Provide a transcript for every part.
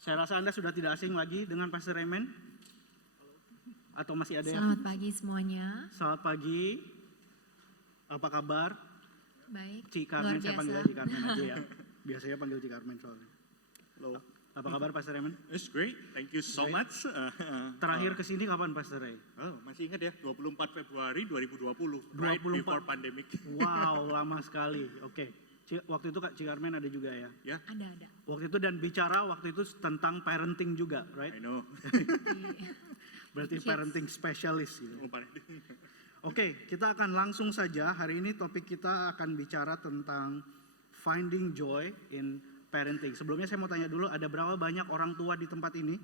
Saya rasa Anda sudah tidak asing lagi dengan Pastor Raymond. Atau masih ada yang? Selamat pagi semuanya. Selamat pagi. Apa kabar? Baik. Ci Carmen, luar saya panggil biasa. Ci Carmen aja ya. Biasanya panggil Ci Carmen soalnya. Hello. Apa kabar Pastor Raymond? It's great. Thank you so Baik. much. Terakhir kesini kapan Pastor Ray? Masih ingat ya, 24 Februari 2020, right 24. before pandemic. Wow, lama sekali. Oke. Waktu itu Kak Ci Carmen ada juga ya? Ya, Ada. Waktu itu dan bicara waktu itu tentang parenting juga, right? I know. Berarti Kids. parenting specialist gitu. Lupa. Oke, kita akan langsung saja. Hari ini topik kita akan bicara tentang finding joy in parenting. Sebelumnya saya mau tanya dulu, ada berapa banyak orang tua di tempat ini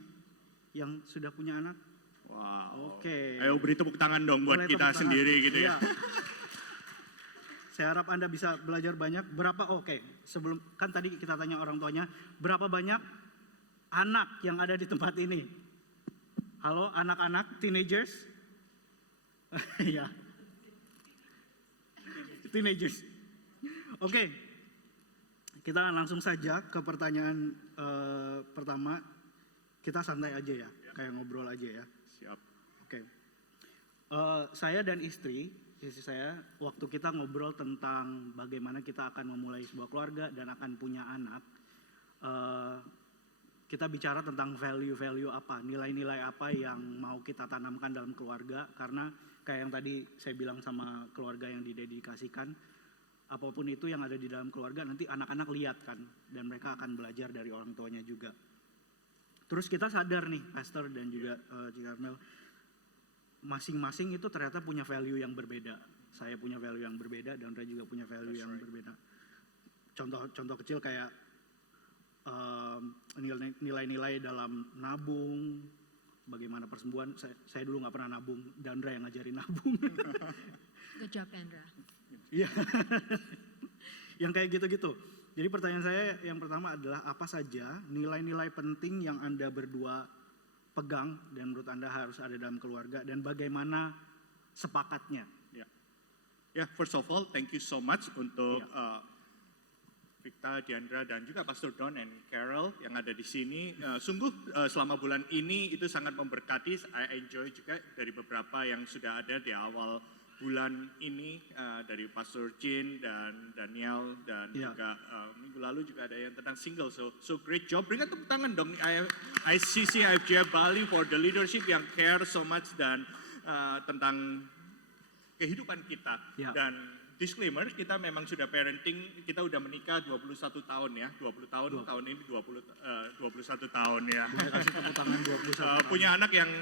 yang sudah punya anak? Wow. Oke. Ayo beri tepuk tangan dong buat Boleh kita tepuk tangan. sendiri gitu ya. Iya. Saya harap Anda bisa belajar banyak. Sebelum kan tadi kita tanya orang tuanya, berapa banyak anak yang ada di tempat ini? Halo, anak-anak, teenagers? Ya. Teenagers. Oke. Kita langsung saja ke pertanyaan pertama. Kita santai aja ya, kayak ngobrol aja ya. Siap. Oke. Saya dan istri saya, waktu kita ngobrol tentang bagaimana kita akan memulai sebuah keluarga dan akan punya anak, kita bicara tentang value-value apa, nilai-nilai apa yang mau kita tanamkan dalam keluarga. Karena kayak yang tadi saya bilang sama keluarga yang didedikasikan, apapun itu yang ada di dalam keluarga nanti anak-anak lihat kan, dan mereka akan belajar dari orang tuanya juga. Terus kita sadar nih, Pastor dan juga Ci Carmel, masing-masing itu ternyata punya value yang berbeda. Saya punya value yang berbeda, dan Ray juga punya value yang berbeda. Contoh kecil kayak nilai-nilai dalam nabung, bagaimana persembuhan. Saya dulu nggak pernah nabung, dan Ray yang ngajarin nabung. Good job, Andra. Iya, yang kayak gitu-gitu. Jadi pertanyaan saya yang pertama adalah apa saja nilai-nilai penting yang Anda berdua pegang dan menurut Anda harus ada dalam keluarga, dan bagaimana sepakatnya? Ya, first of all, thank you so much untuk Victa, Diandra, dan juga Pastor Don and Carol yang ada di sini. Sungguh selama bulan ini itu sangat memberkati. I enjoy juga dari beberapa yang sudah ada di awal bulan ini, dari Pastor Jin dan Daniel, dan juga minggu lalu juga ada yang tentang single. So great job. Berikan tepuk tangan dong ICC IFJ Bali for the leadership yang care so much dan tentang kehidupan kita. Dan disclaimer, kita memang sudah parenting, kita udah menikah 21 tahun ya, 20 tahun, tahun ini 21 tahun ya. Boleh kasih tepuk tangan 21 tahun. Punya anak yang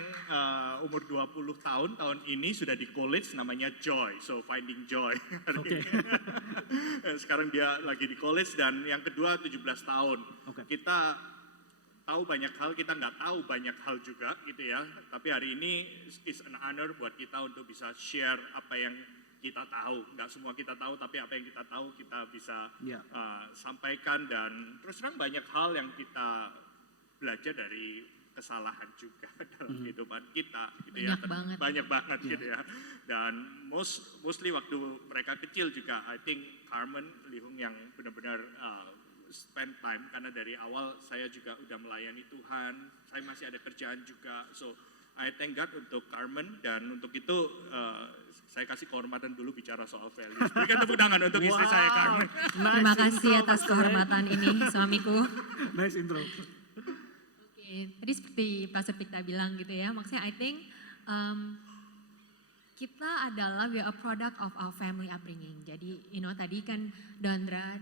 umur 20 tahun ini sudah di college, namanya Joy, so finding joy. Oke. Sekarang dia lagi di college, dan yang kedua 17 tahun. Kita tahu banyak hal, kita nggak tahu banyak hal juga gitu ya. Tapi hari ini is an honor buat kita untuk bisa share apa yang kita tahu. Nggak semua kita tahu, tapi apa yang kita tahu kita bisa sampaikan. Dan terus terang banyak hal yang kita belajar dari kesalahan juga dalam kehidupan kita gitu. Banyak banget gitu ya. Dan mostly waktu mereka kecil juga, I think Carmen, Lihung yang benar-benar spend time, karena dari awal saya juga udah melayani Tuhan, saya masih ada kerjaan juga. So I thank God untuk Carmen, dan untuk itu saya kasih kehormatan dulu bicara soal values. Berikan tepuk tangan untuk istri saya, Carmen. Terima kasih atas kehormatan ini, suamiku. Nice intro. Oke, tadi seperti Pastor Victa bilang gitu ya, maksudnya I think kita adalah we are a product of our family upbringing. Jadi, tadi kan Dandra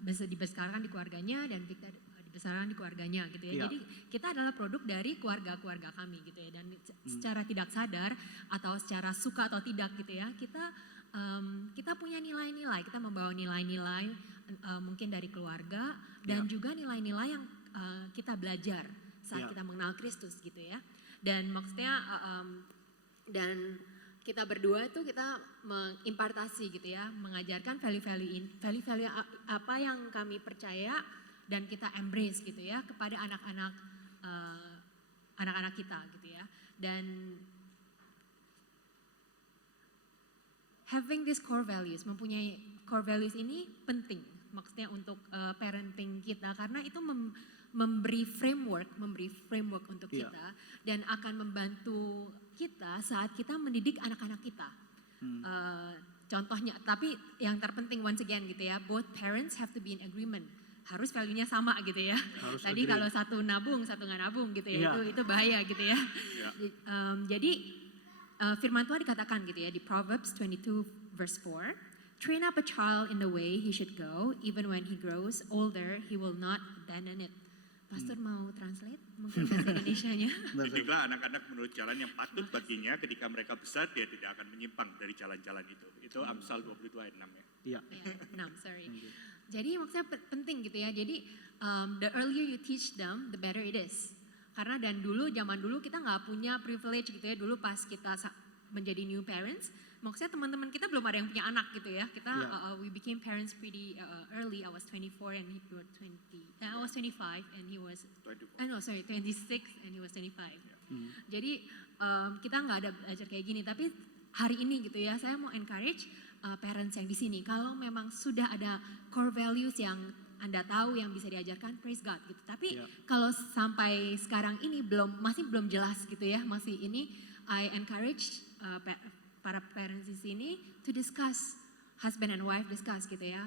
dibesarkan di keluarganya, dan Victa dibesarkan di keluarganya gitu ya. Jadi kita adalah produk dari keluarga-keluarga kami gitu ya. Dan secara tidak sadar atau secara suka atau tidak gitu ya, kita punya nilai-nilai, kita membawa nilai-nilai mungkin dari keluarga, dan juga nilai-nilai yang kita belajar saat kita mengenal Kristus gitu ya. Dan maksudnya dan kita berdua tuh kita mengimpartasi gitu ya, mengajarkan value-value apa yang kami percaya dan kita embrace gitu ya kepada anak-anak kita gitu ya. Dan having this core values, mempunyai core values ini penting maksudnya untuk parenting kita, karena itu memberi framework untuk Iya. kita dan akan membantu kita saat kita mendidik anak-anak kita. Contohnya, tapi yang terpenting once again gitu ya, both parents have to be in agreement. Harus value-nya sama gitu ya. Harus Tadi agree. kalau satu nabung, satu nggak nabung gitu ya, Iya. itu bahaya gitu ya. Iya. Jadi firman Tuhan dikatakan gitu ya di Proverbs 22 verse 4, train up a child in the way he should go, even when he grows older, he will not abandon it. Pastor mau translate mungkin bahasa Indonesianya? Didiklah anak-anak menurut jalan yang patut baginya, ketika mereka besar dia tidak akan menyimpang dari jalan-jalan itu. Itu Amsal 22 ayat 6 ya. Iya. Ya, 6, sorry. Jadi maksudnya penting gitu ya. Jadi the earlier you teach them, the better it is. Karena zaman dulu kita nggak punya privilege gitu ya. Dulu pas kita menjadi new parents, maksudnya teman-teman kita belum ada yang punya anak gitu ya. Kita we became parents pretty early. I was 24 and he was 20. I was 25 and he was 26 and he was 25. Jadi kita nggak ada belajar kayak gini. Tapi hari ini gitu ya, saya mau encourage parents yang di sini. Kalau memang sudah ada core values yang Anda tahu yang bisa diajarkan, praise God gitu. Tapi kalau sampai sekarang ini masih belum jelas gitu ya, masih ini I encourage para parents di sini to discuss, husband and wife discuss gitu ya.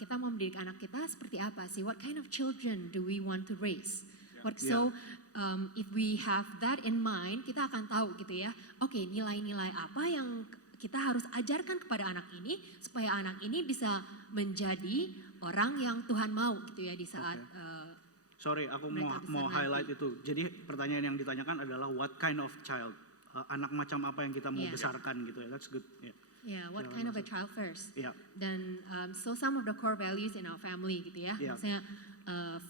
Kita mau mendidik anak kita seperti apa sih? What kind of children do we want to raise? So if we have that in mind, kita akan tahu gitu ya. Oke, nilai-nilai apa yang kita harus ajarkan kepada anak ini supaya anak ini bisa menjadi orang yang Tuhan mau gitu ya di saat Sorry, aku mereka mau besar highlight nanti. itu. Jadi pertanyaan yang ditanyakan adalah what kind of child? Anak macam apa yang kita mau Iya. besarkan gitu ya. That's good. Yeah. Yeah, what Silakan, kind of a Mas. child first? Yeah. Dan so some of the core values in our family gitu ya, Yeah. maksudnya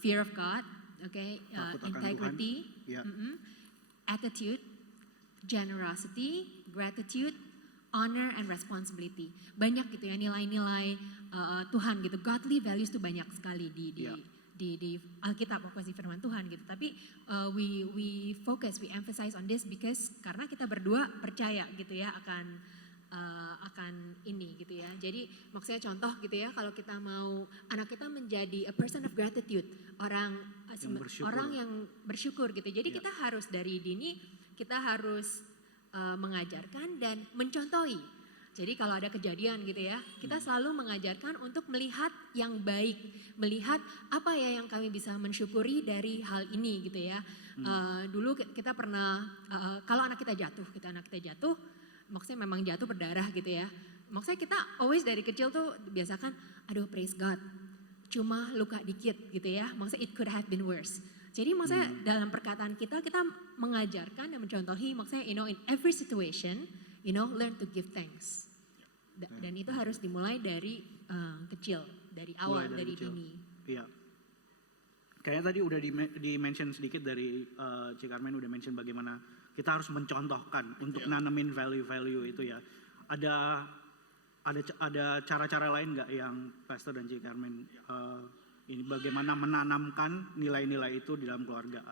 fear of God, okay, Takut akan integrity, Yeah. attitude, generosity, gratitude, honor and responsibility. Banyak gitu ya nilai-nilai Tuhan gitu, godly values tuh banyak sekali Yeah. di Alkitab, apa sih firman Tuhan gitu. Tapi we emphasize on this because karena kita berdua percaya gitu ya akan ini gitu ya. Jadi maksudnya contoh gitu ya, kalau kita mau anak kita menjadi a person of gratitude, orang bersyukur. orang yang bersyukur gitu. Jadi kita harus dari dini kita harus mengajarkan dan mencontohi. Jadi kalau ada kejadian gitu ya, kita selalu mengajarkan untuk melihat yang baik, melihat apa ya yang kami bisa mensyukuri dari hal ini gitu ya. Dulu kita pernah, kalau anak kita jatuh, maksudnya memang jatuh berdarah gitu ya. Maksudnya kita always dari kecil tuh biasakan, aduh praise God, cuma luka dikit gitu ya. Maksudnya it could have been worse. Jadi maksudnya dalam perkataan kita mengajarkan dan mencontohi, maksudnya in every situation, learn to give thanks. Dan itu harus dimulai dari kecil, dari awal, dari kecil. dini. Iya. Kayaknya tadi udah di-mention sedikit dari Cik Carmen udah mention bagaimana kita harus mencontohkan untuk nanemin value-value itu ya. Ada cara-cara lain nggak yang Pastor dan Cik Carmen ini bagaimana menanamkan nilai-nilai itu di dalam keluarga?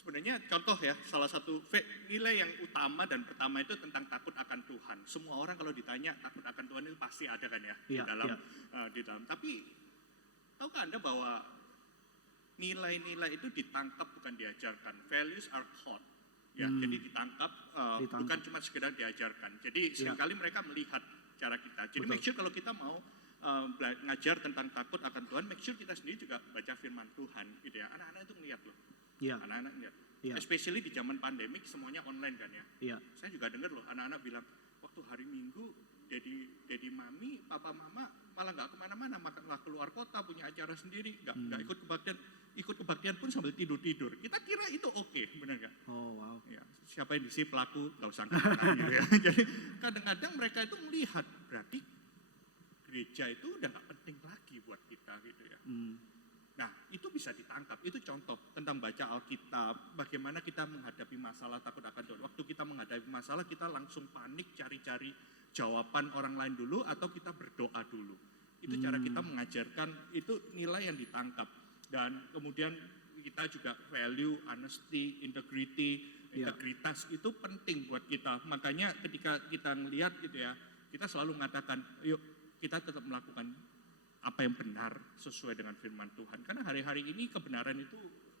Sebenarnya contoh ya, salah satu nilai yang utama dan pertama itu tentang takut akan Tuhan. Semua orang kalau ditanya takut akan Tuhan itu pasti ada kan ya di dalam. Tapi tahukah Anda bahwa nilai-nilai itu ditangkap bukan diajarkan. Values are taught. Ya, jadi ditangkap bukan cuma sekedar diajarkan. Jadi seringkali mereka melihat cara kita. Jadi make sure kalau kita mau ngajar tentang takut akan Tuhan, make sure kita sendiri juga baca firman Tuhan gitu ya. Anak-anak itu ngeliat loh. Anak-anak lihat, especially di zaman pandemik semuanya online kan ya. Saya juga dengar loh anak-anak bilang waktu hari Minggu, jadi mami, papa mama malah nggak kemana-mana, malah keluar kota punya acara sendiri, nggak ikut kebaktian pun sambil tidur. Kita kira itu oke, benar nggak? Oh wow. Ya, siapa yang disi pelaku nggak usah angkat tangan gitu ya. Jadi kadang-kadang mereka itu melihat berarti gereja itu udah nggak penting lagi buat kita gitu ya. Nah, itu bisa ditangkap. Itu contoh tentang baca Alkitab, bagaimana kita menghadapi masalah takut akan Tuhan. Waktu kita menghadapi masalah, kita langsung panik cari-cari jawaban orang lain dulu atau kita berdoa dulu. Itu cara kita mengajarkan, itu nilai yang ditangkap. Dan kemudian kita juga value, honesty, integrity, integritas itu penting buat kita. Makanya ketika kita ngelihat gitu ya, kita selalu mengatakan, yuk kita tetap melakukan apa yang benar sesuai dengan firman Tuhan. Karena hari-hari ini kebenaran itu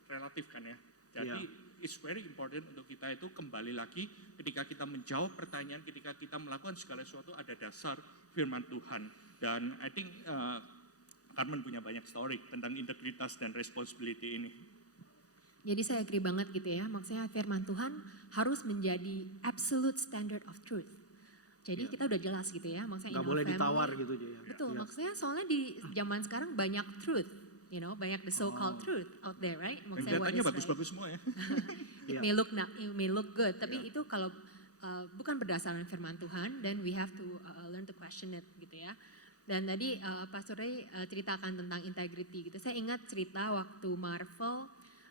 relatif kan ya. Jadi it's very important untuk kita itu kembali lagi ketika kita menjawab pertanyaan, ketika kita melakukan segala sesuatu ada dasar firman Tuhan. Dan I think Carmen punya banyak story tentang integritas dan responsibility ini. Jadi saya agree banget gitu ya, maksudnya firman Tuhan harus menjadi absolute standard of truth. Jadi kita udah jelas gitu ya, maksudnya nggak boleh ditawar gitu ya. Betul, maksudnya soalnya di zaman sekarang banyak truth, banyak the so-called truth out there, right? Maksudnya Datanya bagus-bagus semua ya. It may look good, tapi itu kalau bukan berdasarkan firman Tuhan, then we have to learn to question it gitu ya. Dan tadi Pastor Ray ceritakan tentang integrity gitu. Saya ingat cerita waktu Marvel,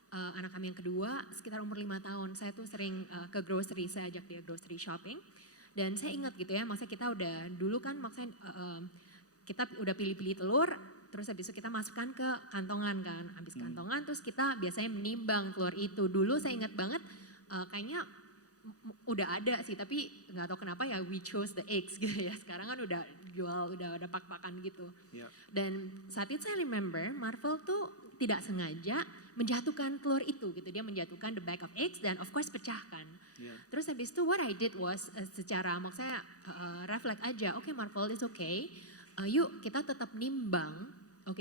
anak kami yang kedua, sekitar umur 5 tahun, saya tuh sering ke grocery, saya ajak dia grocery shopping. Dan saya ingat gitu ya, maksudnya kita udah, dulu kan maksudnya kita udah pilih-pilih telur, terus habis itu kita masukkan ke kantongan kan, habis kantongan terus kita biasanya menimbang telur itu. Dulu saya ingat banget, kayaknya udah ada sih, tapi nggak tahu kenapa ya we chose the eggs gitu ya. Sekarang kan udah jual, udah ada pak-pakan gitu. Dan saat itu saya remember Marvel tuh tidak sengaja menjatuhkan telur itu gitu. Dia menjatuhkan the bag of eggs dan of course pecahkan. Terus habis itu what I did was secara maksudnya reflect aja, oke Marvel is okay. Yuk kita tetap nimbang,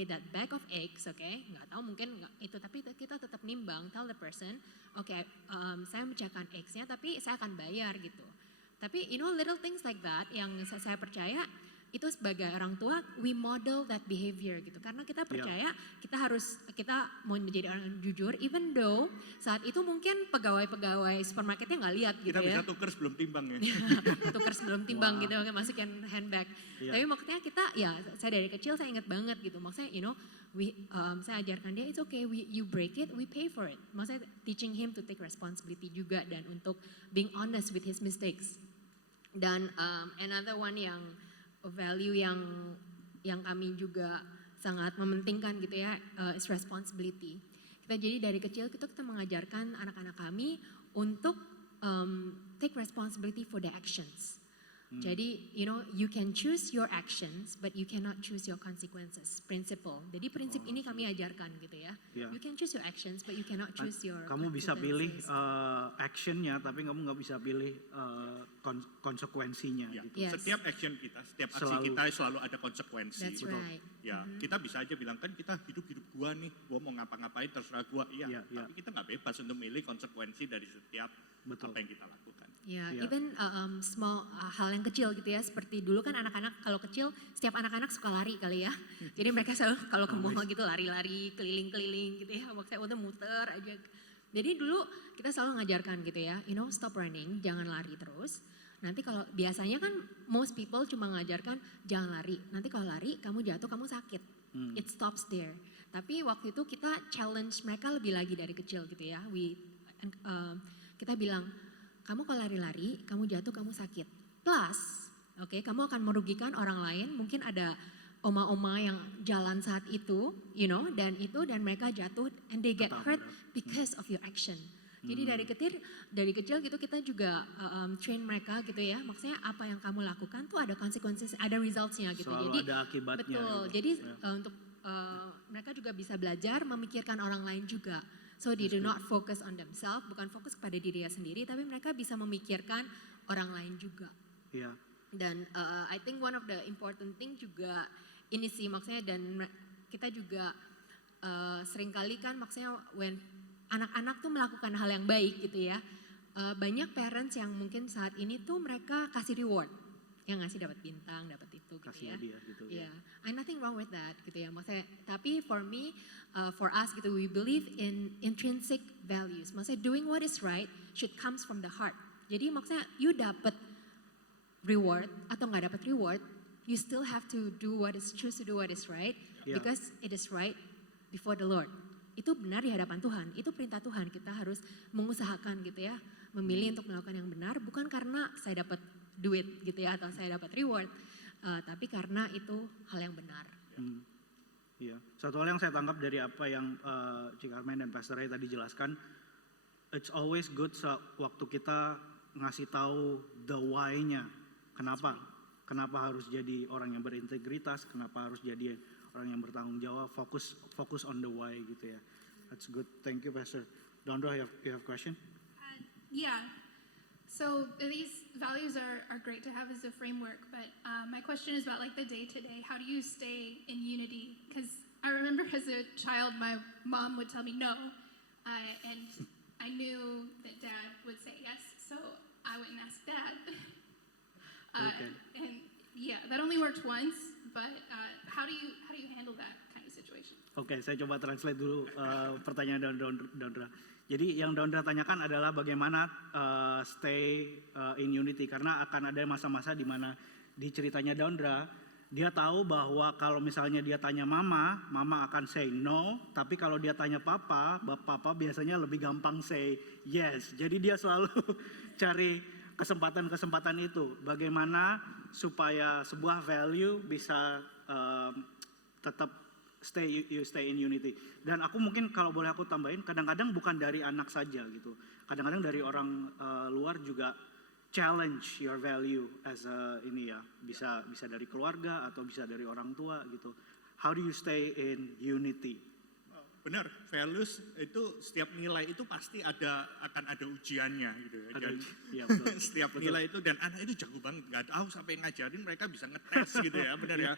that bag of eggs, nggak tahu mungkin itu, tapi kita tetap nimbang, tell the person, saya pecahkan eggsnya, tapi saya akan bayar gitu. Tapi little things like that yang saya percaya itu sebagai orang tua we model that behavior gitu, karena kita percaya kita mau menjadi orang yang jujur, even though saat itu mungkin pegawai supermarketnya nggak lihat gitu kita ya. Kita bisa tuker sebelum timbang ya. Tuker sebelum timbang gitu, masukin handbag. Tapi maksudnya kita saya dari kecil saya ingat banget gitu, maksudnya saya ajarkan dia it's okay, you break it, we pay for it. Maksudnya teaching him to take responsibility juga dan untuk being honest with his mistakes. Dan another one yang value yang kami juga sangat mementingkan gitu ya, is responsibility. Kita jadi dari kecil kita mengajarkan anak-anak kami untuk take responsibility for their actions. Jadi you can choose your actions but you cannot choose your consequences. Principle. Jadi prinsip ini kami ajarkan gitu ya. You can choose your actions but you cannot choose your Kamu bisa pilih actionnya tapi kamu nggak bisa pilih konsekuensinya. Gitu. Setiap action kita, setiap aksi kita selalu ada konsekuensi. That's right. Kita bisa aja bilang kan kita hidup gua nih, gua mau ngapa-ngapain terserah gua. Tapi kita nggak bebas untuk milih konsekuensi dari setiap apa yang kita lakukan. Even small hal yang kecil gitu ya, seperti dulu kan anak-anak kalau kecil, setiap anak-anak suka lari kali ya. Jadi mereka selalu kalau ke mall gitu lari-lari, keliling-keliling gitu ya, maksudnya udah muter aja. Jadi dulu kita selalu ngajarkan gitu ya, stop running, jangan lari terus. Nanti kalau biasanya kan most people cuma ngajarkan jangan lari. Nanti kalau lari kamu jatuh, kamu sakit. It stops there. Tapi waktu itu kita challenge mereka lebih lagi dari kecil gitu ya. Kita bilang, kamu kalau lari-lari, kamu jatuh, kamu sakit. Plus, kamu akan merugikan orang lain. Mungkin ada oma-oma yang jalan saat itu, dan mereka jatuh and they get hurt because of your action. Jadi dari kecil gitu kita juga train mereka gitu ya. Maksudnya apa yang kamu lakukan tuh ada konsekuensi, ada results-nya gitu. Selalu Jadi ada akibatnya. Betul. Gitu. Jadi untuk mereka juga bisa belajar memikirkan orang lain juga. So they do not focus on themselves, bukan fokus kepada dirinya sendiri, tapi mereka bisa memikirkan orang lain juga. Dan I think one of the important thing juga ini sih maksudnya, dan kita juga seringkali kan maksudnya when anak-anak tuh melakukan hal yang baik gitu ya, banyak parents yang mungkin saat ini tuh mereka kasih reward, yang ngasih dapat bintang, dapat itu gitu kasih ya. Hadiah gitu And nothing wrong with that gitu ya. Maksudnya, tapi for me, for us gitu, we believe in intrinsic values. Maksudnya doing what is right should comes from the heart. Jadi maksudnya you dapat reward atau nggak dapat reward, you still have to choose to do what is right because it is right before the Lord. Itu benar di hadapan Tuhan, itu perintah Tuhan. Kita harus mengusahakan gitu ya, memilih untuk melakukan yang benar, bukan karena saya dapat duit gitu ya atau saya dapat reward, tapi karena itu hal yang benar. Satu hal yang saya tangkap dari apa yang Cik Carmen dan Pastor Ray tadi jelaskan, it's always good waktu kita ngasih tahu the why-nya, kenapa harus jadi orang yang berintegritas, kenapa harus jadi orang yang bertanggung jawab, fokus on the why gitu ya. That's good. Thank you, Pastor. Dondra, you have question? Yeah. So these values are great to have as a framework, but my question is about like the day-to-day. How do you stay in unity? Because I remember as a child, my mom would tell me no, and I knew that Dad would say yes, so I went and asked Dad. Okay. And yeah, that only worked once, but how do you handle that kind of situation? Oke, saya coba translate dulu pertanyaan Dondra. Jadi yang Dondra tanyakan adalah bagaimana stay in unity, karena akan ada masa-masa di mana di ceritanya Dondra, dia tahu bahwa kalau misalnya dia tanya mama akan say no, tapi kalau dia tanya papa biasanya lebih gampang say yes. Jadi dia selalu cari kesempatan-kesempatan itu, bagaimana supaya sebuah value bisa tetap you stay in unity. Dan aku mungkin kalau boleh aku tambahin, kadang-kadang bukan dari anak saja gitu. Kadang-kadang dari orang luar juga challenge your value as a ini ya. Bisa dari keluarga atau bisa dari orang tua gitu. How do you stay in unity? Benar, values itu setiap nilai itu pasti akan ada ujiannya gitu ya. Dan Ya, betul. setiap nilai itu, dan anak itu jago banget, nggak tahu sampai ngajarin mereka bisa ngetes gitu ya, benar ya.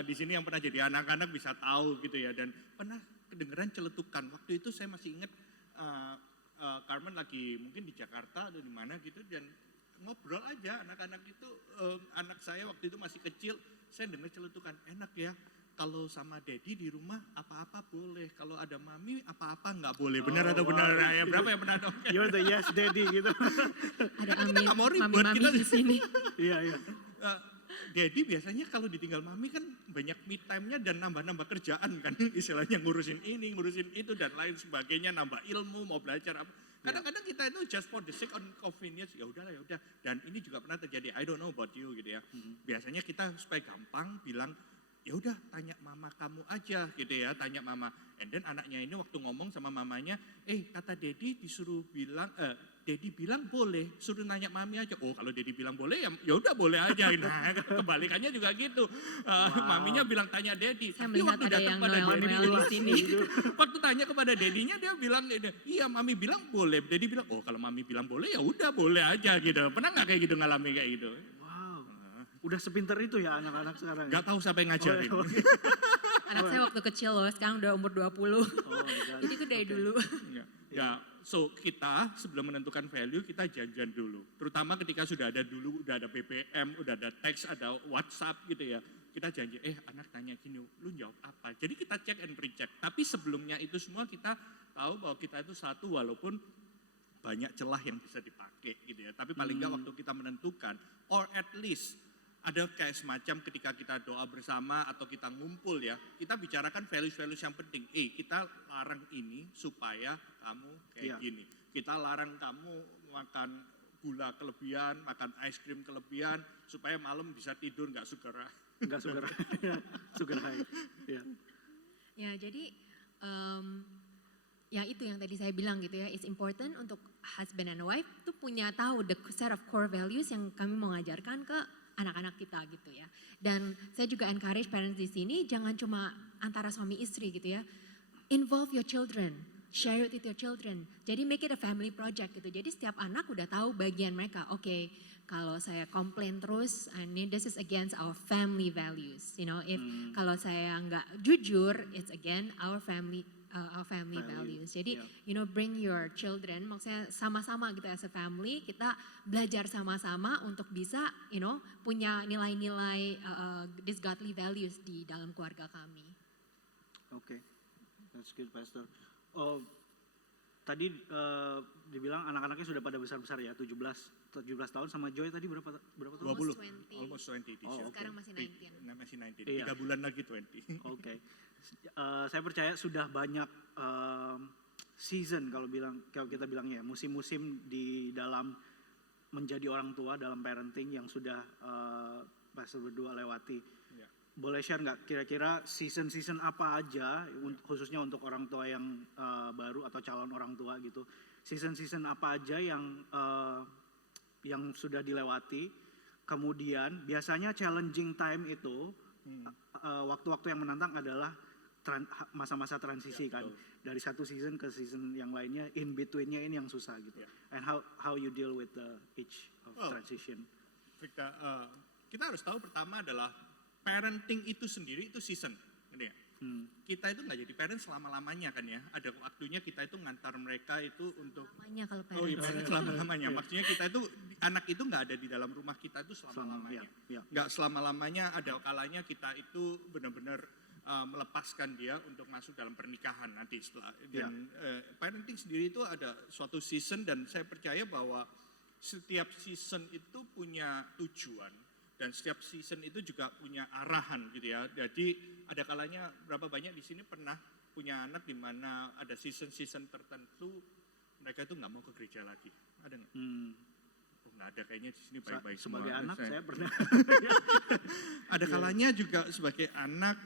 Di sini yang pernah jadi anak-anak bisa tahu gitu ya, dan pernah kedengeran celetukan. Waktu itu saya masih ingat Carmen lagi mungkin di Jakarta atau di mana gitu, dan ngobrol aja anak-anak itu, anak saya waktu itu masih kecil, saya dengar celetukan, enak ya. Kalau sama daddy di rumah apa-apa boleh, kalau ada mami apa-apa nggak boleh. Benar atau benar? Ya, berapa yang pernah dong? You're the yes daddy gitu. Ada Kita nggak mau ribet, mami-mami kita di sini. Iya. Daddy biasanya kalau ditinggal mami kan banyak me time-nya dan nambah-nambah kerjaan kan, istilahnya ngurusin ini, ngurusin itu dan lain sebagainya, nambah ilmu, mau belajar apa. Kadang-kadang kita itu just for the sake of convenience, ya udahlah ya udah. Dan ini juga pernah terjadi, I don't know about you gitu ya. Biasanya kita supaya gampang bilang, ya udah tanya mama kamu aja gitu ya, tanya mama. And then anaknya ini waktu ngomong sama mamanya, kata Daddy disuruh bilang, Daddy bilang boleh, suruh nanya mami aja. Oh kalau Daddy bilang boleh ya udah boleh aja. Nah kebalikannya juga gitu. Maminya bilang tanya Daddy. Saya Tapi melihat waktu ada datang yang pada Daddy Noel di sini. waktu tanya kepada Daddy-nya dia bilang, iya mami bilang boleh. Daddy bilang, oh kalau mami bilang boleh ya udah boleh aja gitu. Pernah nggak kayak gitu ngalamin kayak gitu? Udah sepinter itu ya anak-anak sekarang. Gak tahu siapa yang ngajarin. Anak saya waktu kecil loh, sekarang udah umur 20. Jadi itu dari dulu. Ya, so kita sebelum menentukan value kita janjian dulu. Terutama ketika sudah ada BBM, udah ada teks, ada WhatsApp gitu ya. Kita janji, anak tanya gini, lu jawab apa? Jadi kita check and recheck. Tapi sebelumnya itu semua kita tahu bahwa kita itu satu walaupun banyak celah yang bisa dipakai gitu ya. Tapi paling nggak waktu kita menentukan, or at least ada kayak semacam ketika kita doa bersama atau kita ngumpul ya, kita bicarakan values-values yang penting. Kita larang ini supaya kamu kayak gini. Kita larang kamu makan gula kelebihan, makan ice cream kelebihan, supaya malam bisa tidur nggak sugar high. Ya jadi ya itu yang tadi saya bilang gitu ya, it's important untuk husband and wife tuh punya tahu the set of core values yang kami mau ngajarkan ke anak-anak kita gitu ya. Dan saya juga encourage parents di sini jangan cuma antara suami istri gitu ya. Involve your children, share it with your children. Jadi make it a family project gitu. Jadi setiap anak udah tahu bagian mereka. Oke, kalau saya komplain terus, ini this is against our family values. You know, if kalau saya nggak jujur, it's again our family values. Jadi, you know, bring your children, maksudnya sama-sama gitu as a family, kita belajar sama-sama untuk bisa, you know, punya nilai-nilai these godly values di dalam keluarga kami. Oke, that's good, Pastor. Tadi dibilang anak-anaknya sudah pada besar-besar ya, 17 tahun, sama Joy tadi berapa tahun? 20, almost 20 this year. Sekarang masih 19. Masih 19, 3 bulan lagi 20. Oke. Saya percaya sudah banyak season kalau kita bilangnya musim-musim di dalam menjadi orang tua, dalam parenting yang sudah Pastor berdua lewati. Ya. Boleh share nggak kira-kira season-season apa aja khususnya untuk orang tua yang baru atau calon orang tua gitu, season-season apa aja yang sudah dilewati, kemudian biasanya challenging time itu waktu-waktu yang menantang adalah masa-masa transisi kan, dari satu season ke season yang lainnya, in between-nya ini yang susah gitu. And how you deal with the each of transition. Kita harus tahu pertama adalah parenting itu sendiri itu season, gitu ya. Kita itu nggak jadi parent selama-lamanya kan ya. Ada waktunya kita itu ngantar mereka itu untuk Lamanya kalau parent. Oh iya, parent selama-lamanya. Maksudnya kita itu anak itu nggak ada di dalam rumah kita itu selama-lamanya. Nggak selama-lamanya, ada kalanya kita itu benar-benar melepaskan dia untuk masuk dalam pernikahan nanti setelah. Dan parenting sendiri itu ada suatu season dan saya percaya bahwa setiap season itu punya tujuan. Dan setiap season itu juga punya arahan gitu ya. Jadi ada kalanya berapa banyak di sini pernah punya anak di mana ada season-season tertentu mereka itu nggak mau ke gereja lagi. Ada nggak? Oh, nggak ada, kayaknya di sini baik-baik semua. Sebagai anak saya pernah. Ada kalanya juga sebagai anak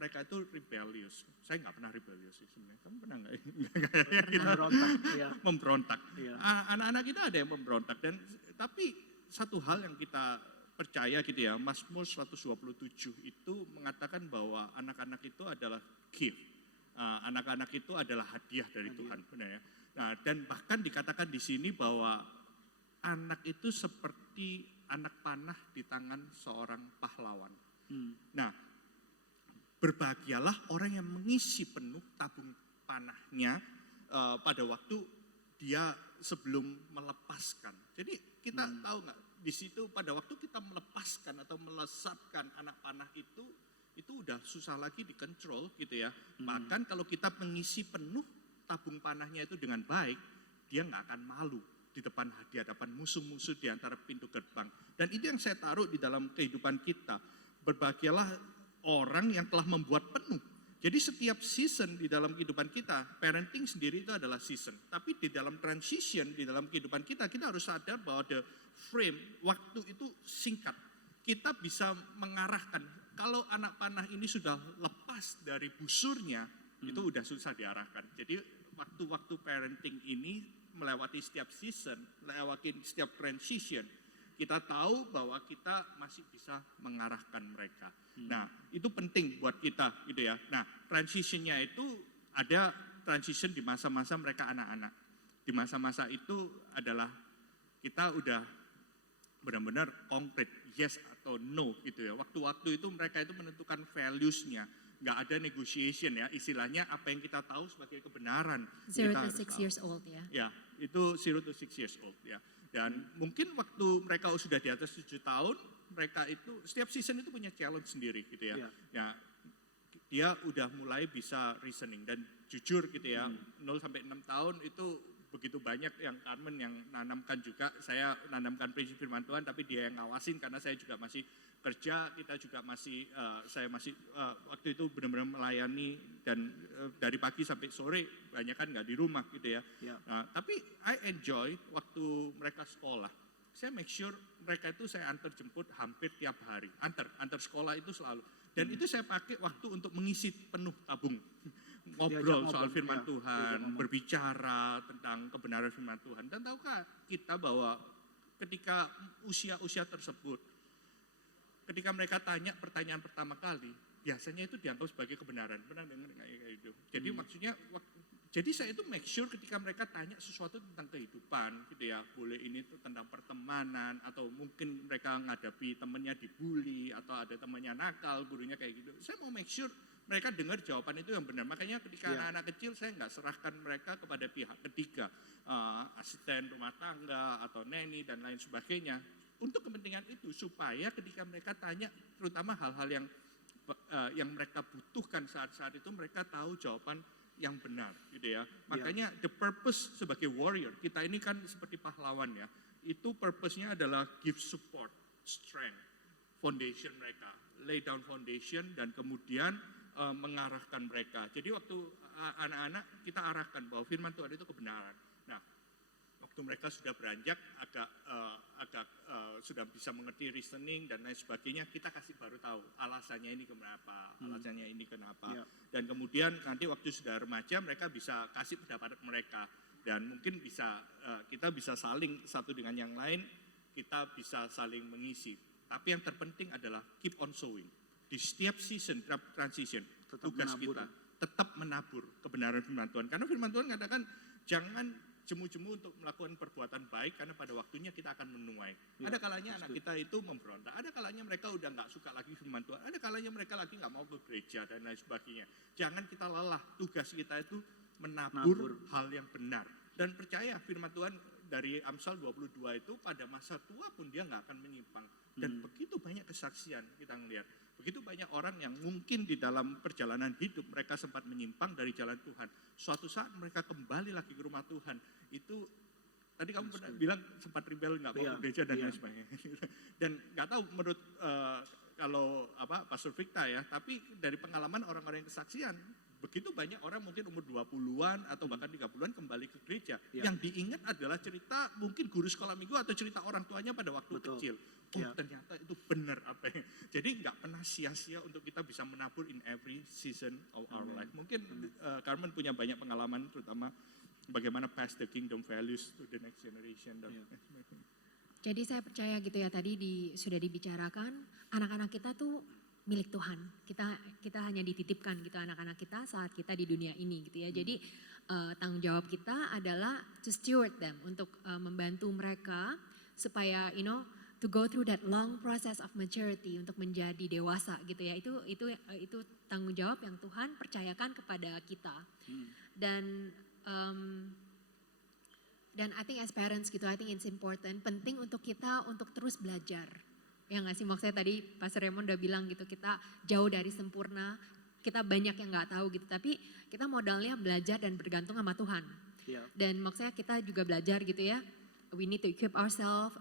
mereka itu rebellious. Saya nggak pernah rebellious sih sebenarnya. Kamu pernah nggak? Memberontak. Memberontak. Iya. Anak-anak kita ada yang memberontak tapi satu hal yang kita percaya gitu ya, Mazmur 127 itu mengatakan bahwa anak-anak itu adalah gift. Anak-anak itu adalah hadiah dari Tuhan, benar ya. Nah, dan bahkan dikatakan di sini bahwa anak itu seperti anak panah di tangan seorang pahlawan. Nah, berbahagialah orang yang mengisi penuh tabung panahnya pada waktu dia sebelum melepaskan. Jadi kita tahu nggak, di situ pada waktu kita melepaskan atau melesapkan anak panah itu udah susah lagi dikontrol gitu ya. Bahkan kalau kita mengisi penuh tabung panahnya itu dengan baik, dia nggak akan malu di hadapan musuh-musuh di antara pintu gerbang. Dan itu yang saya taruh di dalam kehidupan kita. Berbahagialah orang yang telah membuat penuh. Jadi setiap season di dalam kehidupan kita, parenting sendiri itu adalah season. Tapi di dalam transition, di dalam kehidupan kita harus sadar bahwa the frame, waktu itu singkat. Kita bisa mengarahkan, kalau anak panah ini sudah lepas dari busurnya, itu udah susah diarahkan. Jadi waktu-waktu parenting ini melewati setiap season, melewati setiap transition, kita tahu bahwa kita masih bisa mengarahkan mereka. Nah, itu penting buat kita gitu ya. Nah, transitionnya itu ada transition di masa-masa mereka anak-anak. Di masa-masa itu adalah kita udah benar-benar konkret, yes atau no gitu ya. Waktu-waktu itu mereka itu menentukan values-nya. Nggak ada negotiation ya, istilahnya apa yang kita tahu sebagai kebenaran. 0 to 6 years old ya. Ya, itu 0 to 6 years old ya. Dan mungkin waktu mereka sudah di atas 7 tahun, mereka itu setiap season itu punya challenge sendiri gitu ya. Ya, dia udah mulai bisa reasoning dan jujur gitu ya. 0 sampai 6 tahun itu begitu banyak yang Carmen yang nanamkan juga. Saya nanamkan prinsip firman Tuhan, tapi dia yang ngawasin karena saya juga masih kerja, kita juga masih, saya masih waktu itu benar-benar melayani dan dari pagi sampai sore banyak kan nggak di rumah gitu ya. Nah, tapi I enjoy waktu mereka sekolah. Saya make sure mereka itu saya antar jemput hampir tiap hari, antar sekolah itu selalu. Dan itu saya pakai waktu untuk mengisi penuh tabung. Ngobrol soal firman Tuhan, berbicara tentang kebenaran firman Tuhan. Dan tahukah kita bahwa ketika usia-usia tersebut, ketika mereka tanya pertanyaan pertama kali, biasanya itu dianggap sebagai kebenaran. Pernah dengar nggak kayak gitu? Jadi maksudnya, jadi saya itu make sure ketika mereka tanya sesuatu tentang kehidupan, gitu ya, boleh ini tuh tentang pertemanan, atau mungkin mereka menghadapi temannya dibully, atau ada temannya nakal, gurunya kayak gitu. Saya mau make sure mereka dengar jawaban itu yang benar. Makanya ketika anak-anak kecil saya nggak serahkan mereka kepada pihak ketiga, asisten rumah tangga atau neni dan lain sebagainya. Untuk kepentingan itu supaya ketika mereka tanya terutama hal-hal yang mereka butuhkan saat-saat itu mereka tahu jawaban yang benar gitu ya. Makanya the purpose sebagai warrior, kita ini kan seperti pahlawan ya. Itu purpose-nya adalah give support, strength, foundation mereka, lay down foundation dan kemudian mengarahkan mereka. Jadi waktu anak-anak kita arahkan bahwa firman Tuhan itu kebenaran. Nah, waktu mereka sudah beranjak agak sudah bisa mengerti reasoning dan lain sebagainya, kita kasih baru tahu alasannya ini kenapa, alasannya ini kenapa. Dan kemudian nanti waktu sudah remaja mereka bisa kasih pendapat mereka dan mungkin bisa kita bisa saling satu dengan yang lain, kita bisa saling mengisi. Tapi yang terpenting adalah keep on sowing. di setiap season, transition, Tetap tugas menabur. kita tetap menabur kebenaran firman Tuhan. Karena firman Tuhan katakan jangan jemu-jemu untuk melakukan perbuatan baik karena pada waktunya kita akan menuai. Ya, Ada kalanya anak kita itu memberontak, ada kalanya mereka udah nggak suka lagi firman Tuhan, ada kalanya mereka lagi nggak mau ke gereja dan lain sebagainya. Jangan kita lelah, tugas kita itu menabur hal yang benar. Dan percaya firman Tuhan dari Amsal 22 itu pada masa tua pun dia nggak akan menyimpang. Dan begitu banyak kesaksian kita ngelihat. Begitu banyak orang yang mungkin di dalam perjalanan hidup mereka sempat menyimpang dari jalan Tuhan. Suatu saat mereka kembali lagi ke rumah Tuhan. Itu tadi kamu pernah bilang sempat rebel nggak mau ke gereja dan lain sebagainya. Dan nggak tahu menurut kalau Pastor Victa ya, tapi dari pengalaman orang-orang yang kesaksian, begitu banyak orang mungkin umur 20-an atau bahkan 30-an kembali ke gereja. Yang diingat adalah cerita mungkin guru sekolah minggu atau cerita orang tuanya pada waktu kecil. Ternyata itu benar apa yang. Jadi nggak pernah sia-sia untuk kita bisa menabur in every season of our life. Mungkin Carmen punya banyak pengalaman terutama bagaimana pass the kingdom values to the next generation. Jadi saya percaya gitu ya, tadi sudah dibicarakan, anak-anak kita tuh milik Tuhan. Kita hanya dititipkan gitu anak-anak kita saat kita di dunia ini gitu ya. Jadi tanggung jawab kita adalah to steward them, untuk membantu mereka supaya to go through that long process of maturity, untuk menjadi dewasa gitu ya. Itu tanggung jawab yang Tuhan percayakan kepada kita. Dan I think as parents gitu, I think it's important, penting untuk kita untuk terus belajar. Ya nggak sih, maksudnya tadi Pastor Raymond udah bilang gitu, kita jauh dari sempurna, kita banyak yang nggak tahu gitu, tapi kita modalnya belajar dan bergantung sama Tuhan. Dan maksudnya kita juga belajar gitu ya, we need to equip ourselves,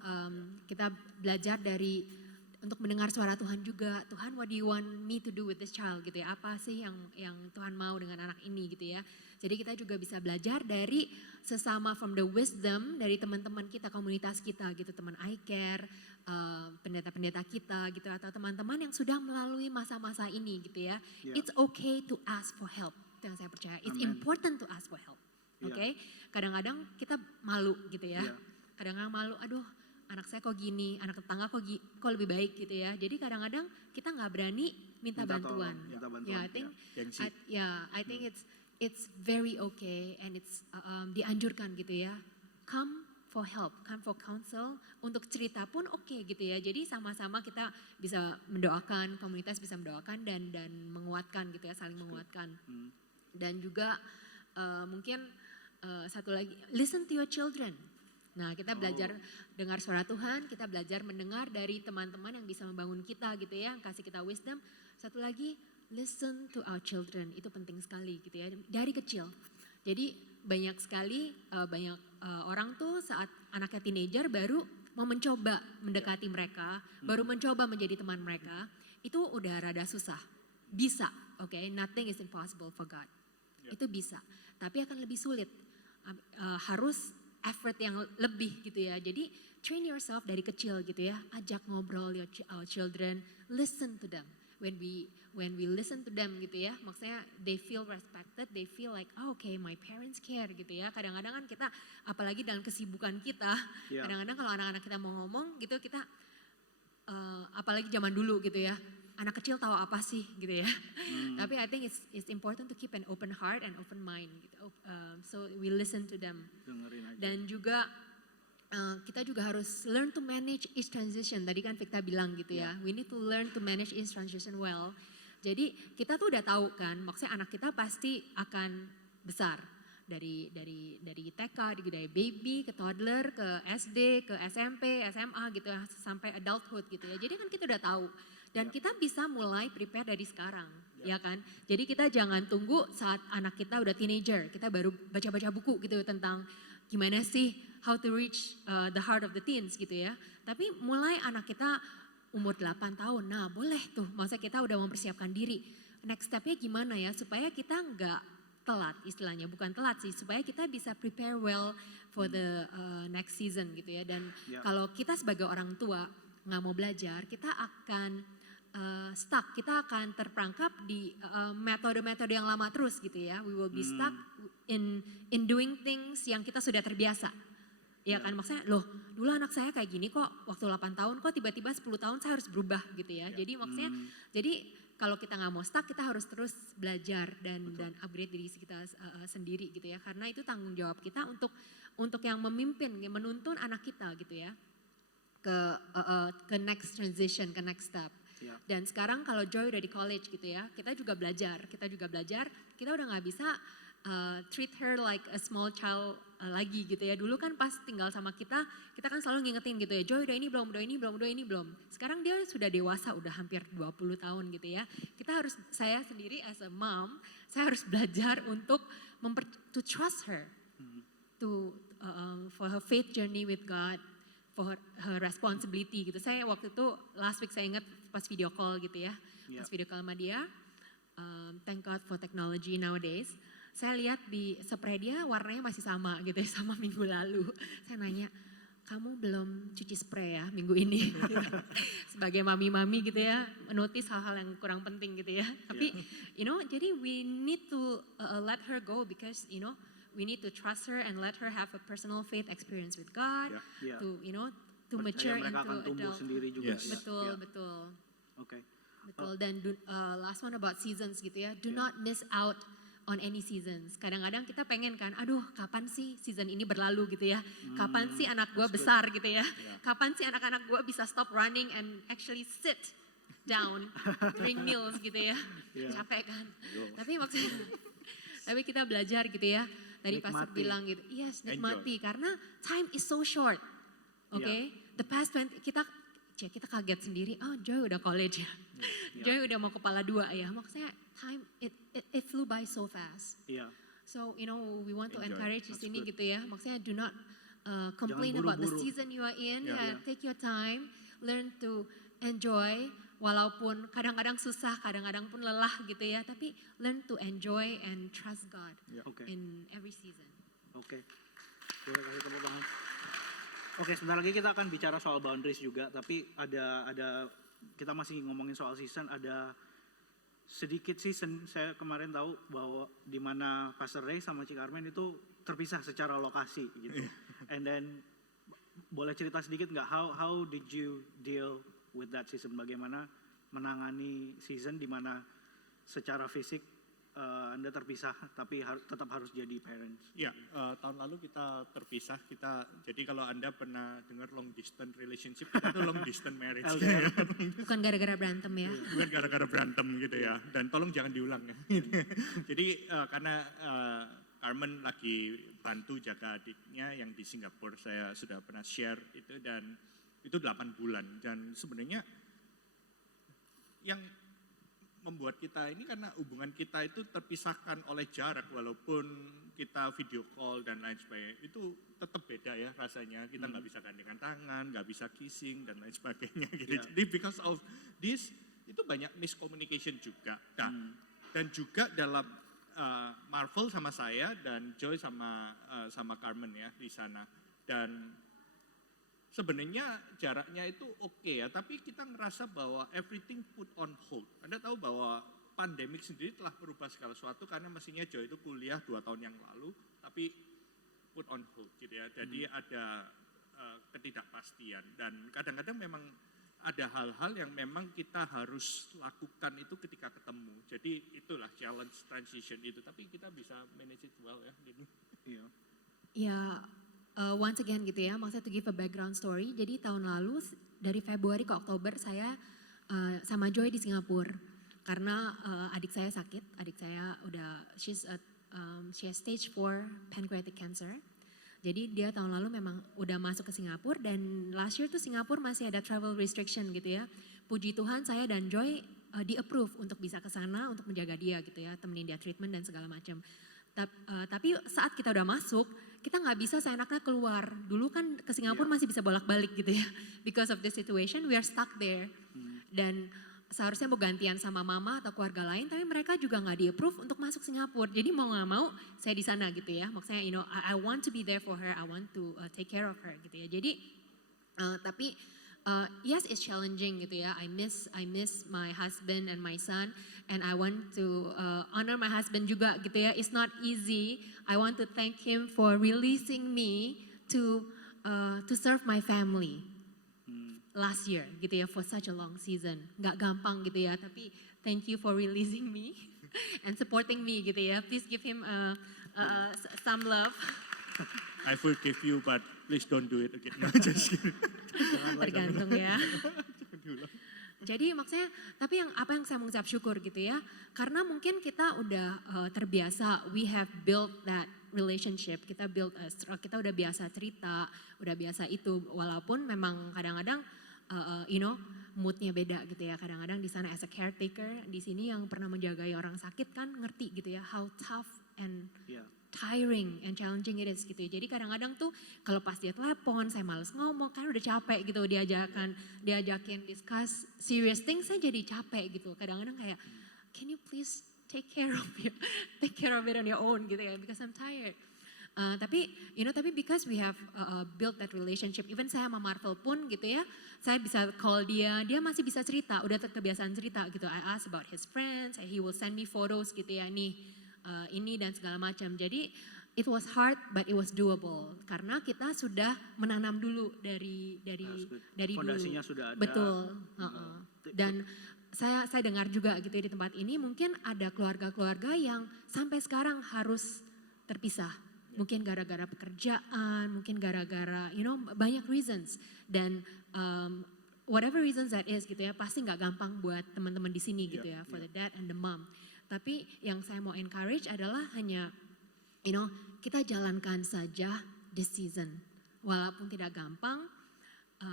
kita belajar untuk mendengar suara Tuhan juga. Tuhan, what do you want me to do with this child gitu ya, apa sih yang Tuhan mau dengan anak ini gitu ya. Jadi kita juga bisa belajar dari sesama, from the wisdom dari teman-teman kita, komunitas kita gitu, teman iCare, pendeta-pendeta kita gitu, atau teman-teman yang sudah melalui masa-masa ini gitu ya. It's okay to ask for help, itu yang saya percaya. It's important to ask for help. Oke? Kadang-kadang kita malu gitu ya. Kadang-kadang malu, aduh anak saya kok gini, anak tetangga kok lebih baik gitu ya. Jadi kadang-kadang kita nggak berani minta bantuan. I think it's very okay and it's dianjurkan gitu ya. Come for help, come for counsel, untuk cerita pun oke gitu ya. Jadi sama-sama kita bisa mendoakan, komunitas bisa mendoakan dan menguatkan gitu ya, saling menguatkan. Dan juga mungkin satu lagi, listen to your children. Nah, kita belajar dengar suara Tuhan, kita belajar mendengar dari teman-teman yang bisa membangun kita gitu ya, yang kasih kita wisdom. Satu lagi, listen to our children, itu penting sekali gitu ya, dari kecil. Jadi banyak sekali orang tuh saat anaknya teenager baru mau mencoba mendekati mereka, baru mencoba menjadi teman mereka, itu udah rada susah. Bisa, oke, nothing is impossible for God. Itu bisa, tapi akan lebih sulit. Harus effort yang lebih gitu ya. Jadi train yourself dari kecil gitu ya. Ajak ngobrol our children, listen to them. When we listen to them gitu ya, maksudnya they feel respected, they feel like okay, my parents care gitu ya. Kadang-kadang kan kita, apalagi dalam kesibukan kita, kadang-kadang kalau anak-anak kita mau ngomong gitu, kita apalagi zaman dulu gitu ya, anak kecil tahu apa sih gitu ya. Tapi I think it's important to keep an open heart and open mind gitu. So we listen to them. Dan juga kita juga harus learn to manage each transition. Tadi kan Victa bilang gitu ya. We need to learn to manage each transition well. Jadi kita tuh udah tahu kan, maksudnya anak kita pasti akan besar. Dari TK, dari baby ke toddler, ke SD, ke SMP, SMA gitu ya, sampai adulthood gitu ya. Jadi kan kita udah tahu. Dan kita bisa mulai prepare dari sekarang, ya kan. Jadi kita jangan tunggu saat anak kita udah teenager, kita baru baca-baca buku gitu tentang gimana sih how to reach the heart of the teens gitu ya. Tapi mulai anak kita umur 8 tahun, nah boleh tuh, maksudnya kita udah mempersiapkan diri. Next step-nya gimana ya, supaya kita nggak telat istilahnya, bukan telat sih, supaya kita bisa prepare well for the next season gitu ya. Dan kalau kita sebagai orang tua nggak mau belajar, kita akan stuck, kita akan terperangkap di metode-metode yang lama terus gitu ya. We will be stuck in doing things yang kita sudah terbiasa. Ya kan, maksudnya loh dulu anak saya kayak gini kok waktu 8 tahun kok tiba-tiba 10 tahun saya harus berubah gitu ya. Jadi maksudnya, jadi kalau kita nggak mau stuck kita harus terus belajar dan upgrade diri kita sendiri gitu ya. Karena itu tanggung jawab kita untuk yang memimpin, menuntun anak kita gitu ya ke next transition, ke next step. Dan sekarang kalau Joy udah di college gitu ya, kita juga belajar, kita udah nggak bisa treat her like a small child lagi gitu ya. Dulu kan pas tinggal sama kita kan selalu ngingetin gitu ya, Joy udah ini belum. Sekarang dia sudah dewasa, udah hampir 20 tahun gitu ya. Saya sendiri as a mom, saya harus belajar untuk to trust her, for her faith journey with God, for her responsibility gitu. Saya waktu itu last week saya ingat pas video call gitu ya, pas video call sama dia, thank God for technology nowadays. Saya lihat di spray dia warnanya masih sama gitu ya, sama minggu lalu. Saya nanya, kamu belum cuci spray ya minggu ini? Sebagai mami-mami gitu ya, notice hal-hal yang kurang penting gitu ya. Tapi jadi we need to let her go because we need to trust her and let her have a personal faith experience with God, to mature into adult. Sendiri juga. Yes. Betul. Oke. Betul. Dan last one about seasons gitu ya. Do not miss out on any seasons. Kadang-kadang kita pengen kan, aduh kapan sih season ini berlalu gitu ya. Kapan sih anak gue besar gitu ya. Kapan sih anak-anak gue bisa stop running and actually sit down during meals gitu ya. Capek kan. Tapi kita belajar gitu ya. Tadi Pastor bilang gitu, yes nikmati. Karena time is so short. Okay? The past 20, kita kaget sendiri, oh Joy udah college ya. Joy udah mau kepala 2 ya. Maksudnya time it flew by so fast. So we want to encourage di sini gitu ya. Maksudnya do not complain about the season you are in. Take your time, learn to enjoy. Walaupun kadang-kadang susah, kadang-kadang pun lelah gitu ya. Tapi learn to enjoy and trust God in every season. Oke. Boleh kasih tepuk tangan. Oke, sebentar lagi kita akan bicara soal boundaries juga, tapi ada kita masih ngomongin soal season, ada sedikit season saya kemarin tahu bahwa di mana Pastor Ray sama Cik Carmen itu terpisah secara lokasi gitu. And then boleh cerita sedikit nggak how did you deal with that season? Bagaimana menangani season di mana secara fisik Anda terpisah tapi tetap harus jadi parents? Ya, tahun lalu kita terpisah. Jadi kalau Anda pernah dengar long distance relationship, kita itu long distance marriage. Bukan gara-gara berantem ya? Bukan gara-gara berantem gitu ya. Dan tolong jangan diulang ya. Jadi karena Carmen lagi bantu jaga adiknya yang di Singapura, saya sudah pernah share itu, dan itu 8 bulan. Dan sebenarnya yang membuat kita ini karena hubungan kita itu terpisahkan oleh jarak, walaupun kita video call dan lain sebagainya, itu tetap beda ya rasanya. Kita nggak bisa gandengan tangan, nggak bisa kissing dan lain sebagainya gitu. Jadi because of this itu banyak miscommunication juga. Nah, dan juga dalam Marvel sama saya dan Joy sama Carmen ya di sana. Dan sebenarnya jaraknya itu oke ya, tapi kita ngerasa bahwa everything put on hold. Anda tahu bahwa pandemik sendiri telah merubah segala sesuatu, karena mestinya Joy itu kuliah 2 tahun yang lalu, tapi put on hold gitu ya. Jadi ada ketidakpastian, dan kadang-kadang memang ada hal-hal yang memang kita harus lakukan itu ketika ketemu. Jadi itulah challenge transition itu, tapi kita bisa manage it well ya. Ya, once again gitu ya, maksudnya to give a background story. Jadi tahun lalu dari Februari ke Oktober saya sama Joy di Singapura karena adik saya sakit. Adik saya udah she has stage 4 pancreatic cancer. Jadi dia tahun lalu memang udah masuk ke Singapura, dan last year tuh Singapura masih ada travel restriction gitu ya. Puji Tuhan saya dan Joy di-approve untuk bisa ke sana untuk menjaga dia gitu ya, temenin dia treatment dan segala macam. Tapi saat kita udah masuk, kita nggak bisa seenaknya keluar. Dulu kan ke Singapura masih bisa bolak-balik gitu ya. Because of the situation, we are stuck there. Dan seharusnya mau gantian sama mama atau keluarga lain, tapi mereka juga nggak di-approve untuk masuk Singapura. Jadi mau nggak mau saya di sana gitu ya. Maksudnya I want to be there for her, I want to take care of her gitu ya. Jadi tapi yes, it's challenging gitu ya. I miss my husband and my son, and I want to honor my husband juga gitu ya. It's not easy. I want to thank him for releasing me to to serve my family last year gitu ya, for such a long season. Nggak gampang gitu ya, tapi thank you for releasing me and supporting me gitu ya. Please give him some love. I forgive you, but please don't do it again. Just kidding. Tergantung ya. Jadi maksudnya, tapi apa yang saya mengucap syukur gitu ya, karena mungkin kita udah terbiasa, we have built that relationship, kita udah biasa cerita, udah biasa itu, walaupun memang kadang-kadang, moodnya beda gitu ya. Kadang-kadang di sana as a caretaker, di sini yang pernah menjagai orang sakit kan ngerti gitu ya, how tough and tiring and challenging it is gitu ya. Jadi kadang-kadang tuh kalau pas dia telepon saya males ngomong kan udah capek gitu, diajakin discuss serious things saya jadi capek gitu. Kadang-kadang kayak can you please take care of it on your own gitu ya, because I'm tired. Tapi because we have built that relationship, even saya sama Marvel pun gitu ya, saya bisa call dia masih bisa cerita, udah kebiasaan cerita gitu. I ask about his friends, he will send me photos gitu ya, nih ini dan segala macam. Jadi it was hard but it was doable karena kita sudah menanam dulu dari fondasinya dulu. sudah ada. Betul. Dan saya dengar juga gitu ya, di tempat ini mungkin ada keluarga-keluarga yang sampai sekarang harus terpisah. Mungkin gara-gara pekerjaan, mungkin gara-gara banyak reasons, dan whatever reasons that is gitu ya, pasti nggak gampang buat teman-teman di sini gitu ya, for the dad and the mom. Tapi yang saya mau encourage adalah hanya, kita jalankan saja this season. Walaupun tidak gampang,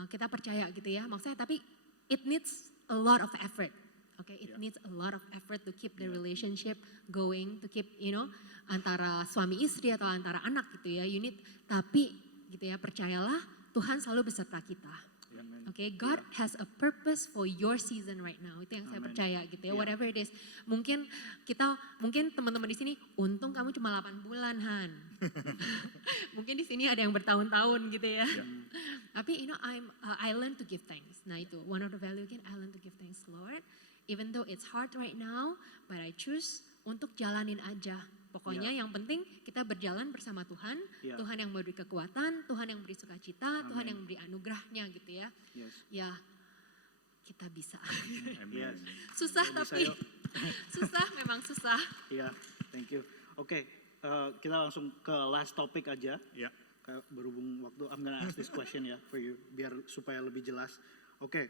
kita percaya gitu ya. Maksudnya tapi it needs a lot of effort. Okay, it needs a lot of effort to keep the relationship going, to keep, antara suami istri atau antara anak gitu ya. Tapi gitu ya, percayalah Tuhan selalu beserta kita. Okay, God has a purpose for your season right now. Itu yang saya percaya gitu ya. Whatever it is. Mungkin teman-teman di sini, untung kamu cuma 8 bulan, Han. Mungkin di sini ada yang bertahun-tahun gitu ya. Tapi I learn to give thanks. Nah itu, one of the value again, I learn to give thanks, Lord. Even though it's hard right now, but I choose untuk jalanin aja. Pokoknya yang penting kita berjalan bersama Tuhan, Tuhan yang memberi kekuatan, Tuhan yang memberi sukacita, Tuhan yang memberi anugerahnya gitu ya. Ya, kita bisa. Susah tapi, memang susah. Iya, thank you. Oke, kita langsung ke last topic aja. Berhubung waktu, I'm gonna ask this question ya for you, biar supaya lebih jelas. Oke,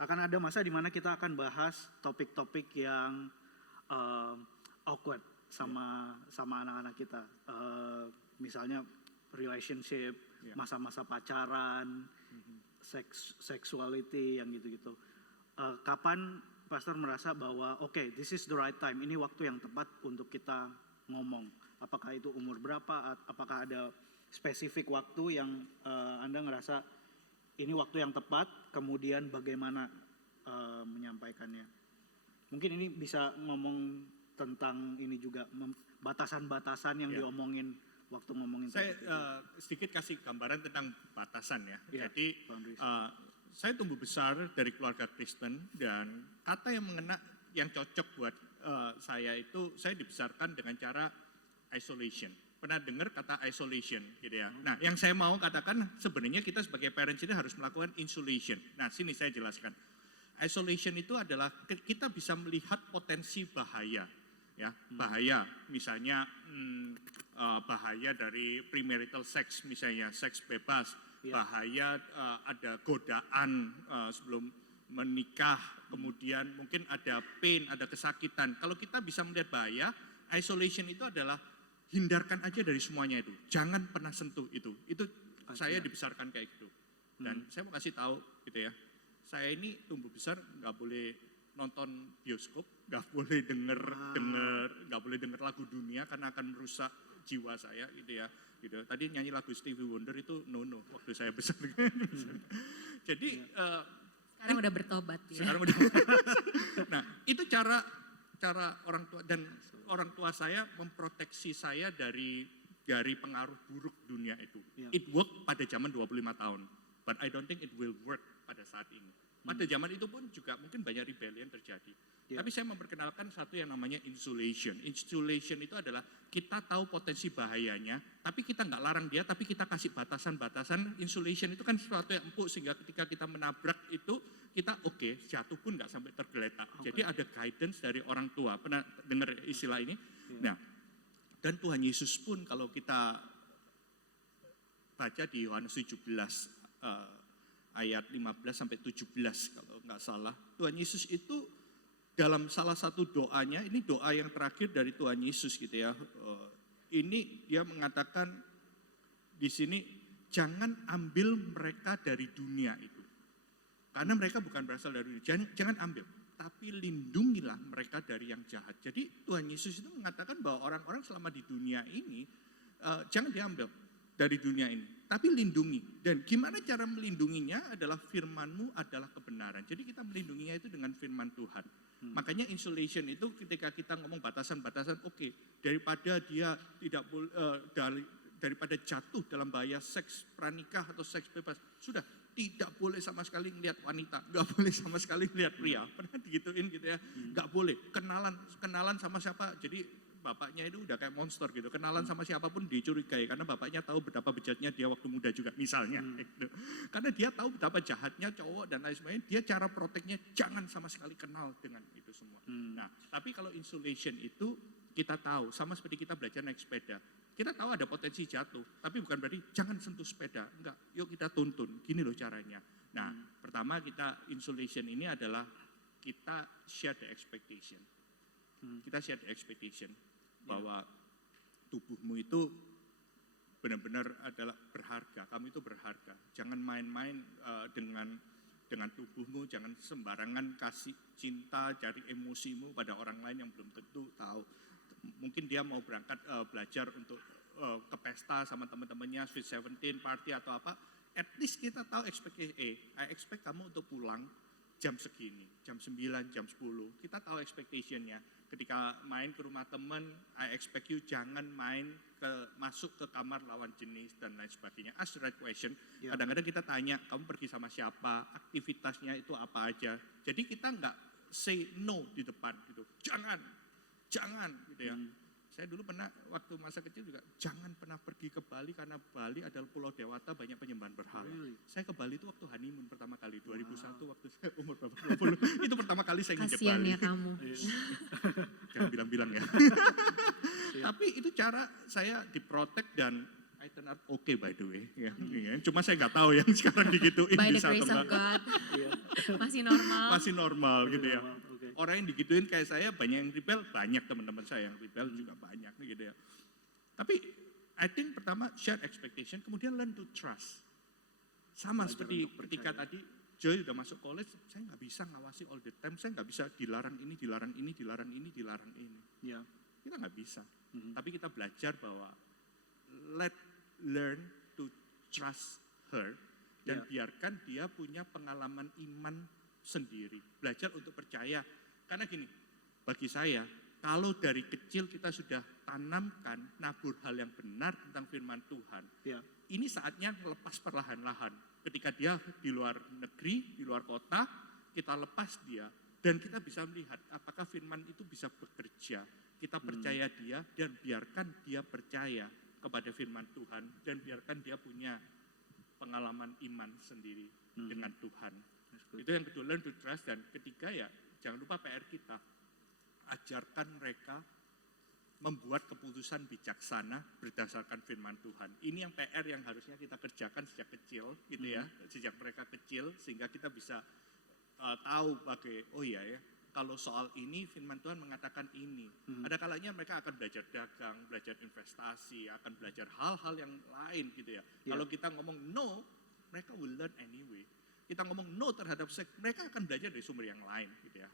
akan ada masa di mana kita akan bahas topik-topik yang awkward sama anak-anak kita, misalnya relationship, masa-masa pacaran, sexuality yang gitu-gitu. Kapan Pastor merasa bahwa this is the right time, ini waktu yang tepat untuk kita ngomong? Apakah itu umur berapa? Apakah ada spesifik waktu yang Anda ngerasa ini waktu yang tepat? Kemudian bagaimana menyampaikannya? Mungkin ini bisa ngomong tentang ini juga, batasan-batasan yang diomongin waktu ngomongin. Saya sedikit kasih gambaran tentang batasan ya. Jadi saya tumbuh besar dari keluarga Kristen, dan kata yang mengena, yang cocok buat saya itu, saya dibesarkan dengan cara isolation. Pernah dengar kata isolation gitu ya. Nah, yang saya mau katakan sebenarnya kita sebagai parents ini harus melakukan insulation. Nah, sini saya jelaskan. Isolation itu adalah kita bisa melihat potensi bahaya. Ya, bahaya misalnya bahaya dari premarital sex, misalnya seks bebas, bahaya ada godaan sebelum menikah, kemudian mungkin ada pain, ada kesakitan. Kalau kita bisa melihat bahaya, isolation itu adalah hindarkan aja dari semuanya itu, jangan pernah sentuh itu. Itu saya dibesarkan kayak gitu. Dan saya mau kasih tahu gitu ya, saya ini tumbuh besar nggak boleh nonton bioskop, nggak boleh nggak boleh denger lagu dunia karena akan merusak jiwa saya gitu ya. Gitu. Tadi nyanyi lagu Stevie Wonder itu no waktu saya besar. Jadi sekarang udah bertobat ya. Sekarang udah. Nah itu cara orang tua, dan orang tua saya memproteksi saya dari pengaruh buruk dunia itu. It work pada zaman 25 tahun, but I don't think it will work pada saat ini. Pada zaman itu pun juga mungkin banyak rebellion terjadi. Tapi saya memperkenalkan satu yang namanya insulation. Insulation itu adalah kita tahu potensi bahayanya, tapi kita nggak larang dia, tapi kita kasih batasan-batasan. Insulation itu kan sesuatu yang empuk sehingga ketika kita menabrak itu kita jatuh pun nggak sampai tergeletak. Jadi ada guidance dari orang tua. Pernah dengar istilah ini? Nah, dan Tuhan Yesus pun kalau kita baca di Yohanes 17 ayat 15 sampai 17 kalau nggak salah, Tuhan Yesus itu dalam salah satu doanya, ini doa yang terakhir dari Tuhan Yesus gitu ya. Ini dia mengatakan di sini, jangan ambil mereka dari dunia itu. Karena mereka bukan berasal dari dunia, jangan ambil. Tapi lindungilah mereka dari yang jahat. Jadi Tuhan Yesus itu mengatakan bahwa orang-orang selama di dunia ini, jangan diambil dari dunia ini. Tapi lindungi. Dan gimana cara melindunginya adalah firman-Mu adalah kebenaran. Jadi kita melindunginya itu dengan firman Tuhan. Makanya insulation itu ketika kita ngomong batasan-batasan, daripada dia tidak boleh daripada jatuh dalam bahaya seks pranikah atau seks bebas, sudah tidak boleh sama sekali ngelihat wanita, nggak boleh sama sekali ngelihat pria. Pernah digituin gitu ya, nggak boleh kenalan sama siapa. Jadi bapaknya itu udah kayak monster gitu, kenalan sama siapapun dicurigai karena bapaknya tahu betapa bejatnya dia waktu muda juga misalnya. Gitu. Karena dia tahu betapa jahatnya cowok dan lain sebagainya, dia cara proteknya jangan sama sekali kenal dengan itu semua. Nah, tapi kalau insulation itu kita tahu, sama seperti kita belajar naik sepeda. Kita tahu ada potensi jatuh, tapi bukan berarti jangan sentuh sepeda. Enggak, yuk kita tuntun, gini loh caranya. Nah, pertama kita insulation ini adalah kita share the expectation. Kita share the expectation bahwa tubuhmu itu benar-benar adalah berharga, kamu itu berharga. Jangan main-main dengan tubuhmu, jangan sembarangan kasih cinta, cari emosimu pada orang lain yang belum tentu tahu. Mungkin dia mau berangkat belajar untuk ke pesta sama teman-temannya, Sweet 17 party atau apa, at least kita tahu expectation, I expect kamu untuk pulang jam segini, jam 9, jam 10, kita tahu expectation-nya. Ketika main ke rumah teman, I expect you jangan masuk ke kamar lawan jenis dan lain sebagainya. Ask the right question. Kadang-kadang kita tanya, kamu pergi sama siapa, aktivitasnya itu apa aja. Jadi kita nggak say no di depan gitu. Jangan gitu ya. Saya dulu pernah waktu masa kecil juga jangan pernah pergi ke Bali karena Bali adalah pulau dewata banyak penyembahan berhala. Saya ke Bali itu waktu honeymoon pertama kali 2001 waktu saya umur berapa 20 itu pertama kali saya nginjek Bali. Kasian ya kamu. Jangan bilang-bilang ya. Tapi itu cara saya diprotek dan I turn out okay by the way. Ya. Cuma saya nggak tahu yang sekarang digituin By the bisa grace of God. Masih normal. Masih normal gitu ya. Orang yang digituin kayak saya banyak yang rebel, banyak teman-teman saya yang rebel juga banyak gitu ya. Tapi I think pertama share expectation, kemudian learn to trust. Sama seperti ketika tadi Joy udah masuk college, saya nggak bisa ngawasi all the time, saya nggak bisa dilarang ini, dilarang ini, dilarang ini, dilarang ini. Ya, kita nggak bisa. Tapi kita belajar bahwa learn to trust her dan biarkan dia punya pengalaman iman sendiri. Belajar untuk percaya. Karena gini, bagi saya, kalau dari kecil kita sudah tanamkan, nabur hal yang benar tentang firman Tuhan, ini saatnya lepas perlahan-lahan. Ketika dia di luar negeri, di luar kota, kita lepas dia, dan kita bisa melihat apakah firman itu bisa bekerja. Kita percaya dia, dan biarkan dia percaya kepada firman Tuhan, dan biarkan dia punya pengalaman iman sendiri dengan Tuhan. Itu yang kedua, learn to trust, dan ketiga ya, jangan lupa PR kita, ajarkan mereka membuat keputusan bijaksana berdasarkan firman Tuhan. Ini yang PR yang harusnya kita kerjakan sejak kecil, gitu ya, sejak mereka kecil, sehingga kita bisa tahu kalau soal ini firman Tuhan mengatakan ini. Ada kalanya mereka akan belajar dagang, belajar investasi, akan belajar hal-hal yang lain, gitu ya. Kalau kita ngomong no, mereka will learn anyway. Kita ngomong no terhadap seks, mereka akan belajar dari sumber yang lain gitu ya.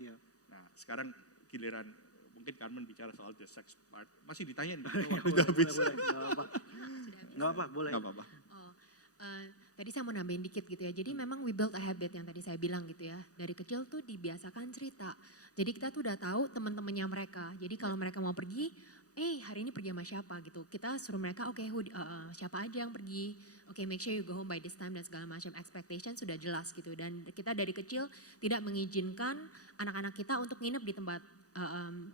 Nah sekarang giliran mungkin Carmen bicara soal the sex part, masih ditanyain udah habis. Nggak apa, boleh. Oh, tadi saya mau nambahin dikit gitu ya, jadi memang we build a habit yang tadi saya bilang gitu ya, dari kecil tuh dibiasakan cerita. Jadi kita tuh udah tahu teman-temannya mereka, jadi kalau mereka mau pergi, hari ini pergi sama siapa gitu. Kita suruh mereka, oke, siapa aja yang pergi, oke, make sure you go home by this time dan segala macam expectation sudah jelas gitu. Dan kita dari kecil tidak mengizinkan anak-anak kita untuk nginep di tempat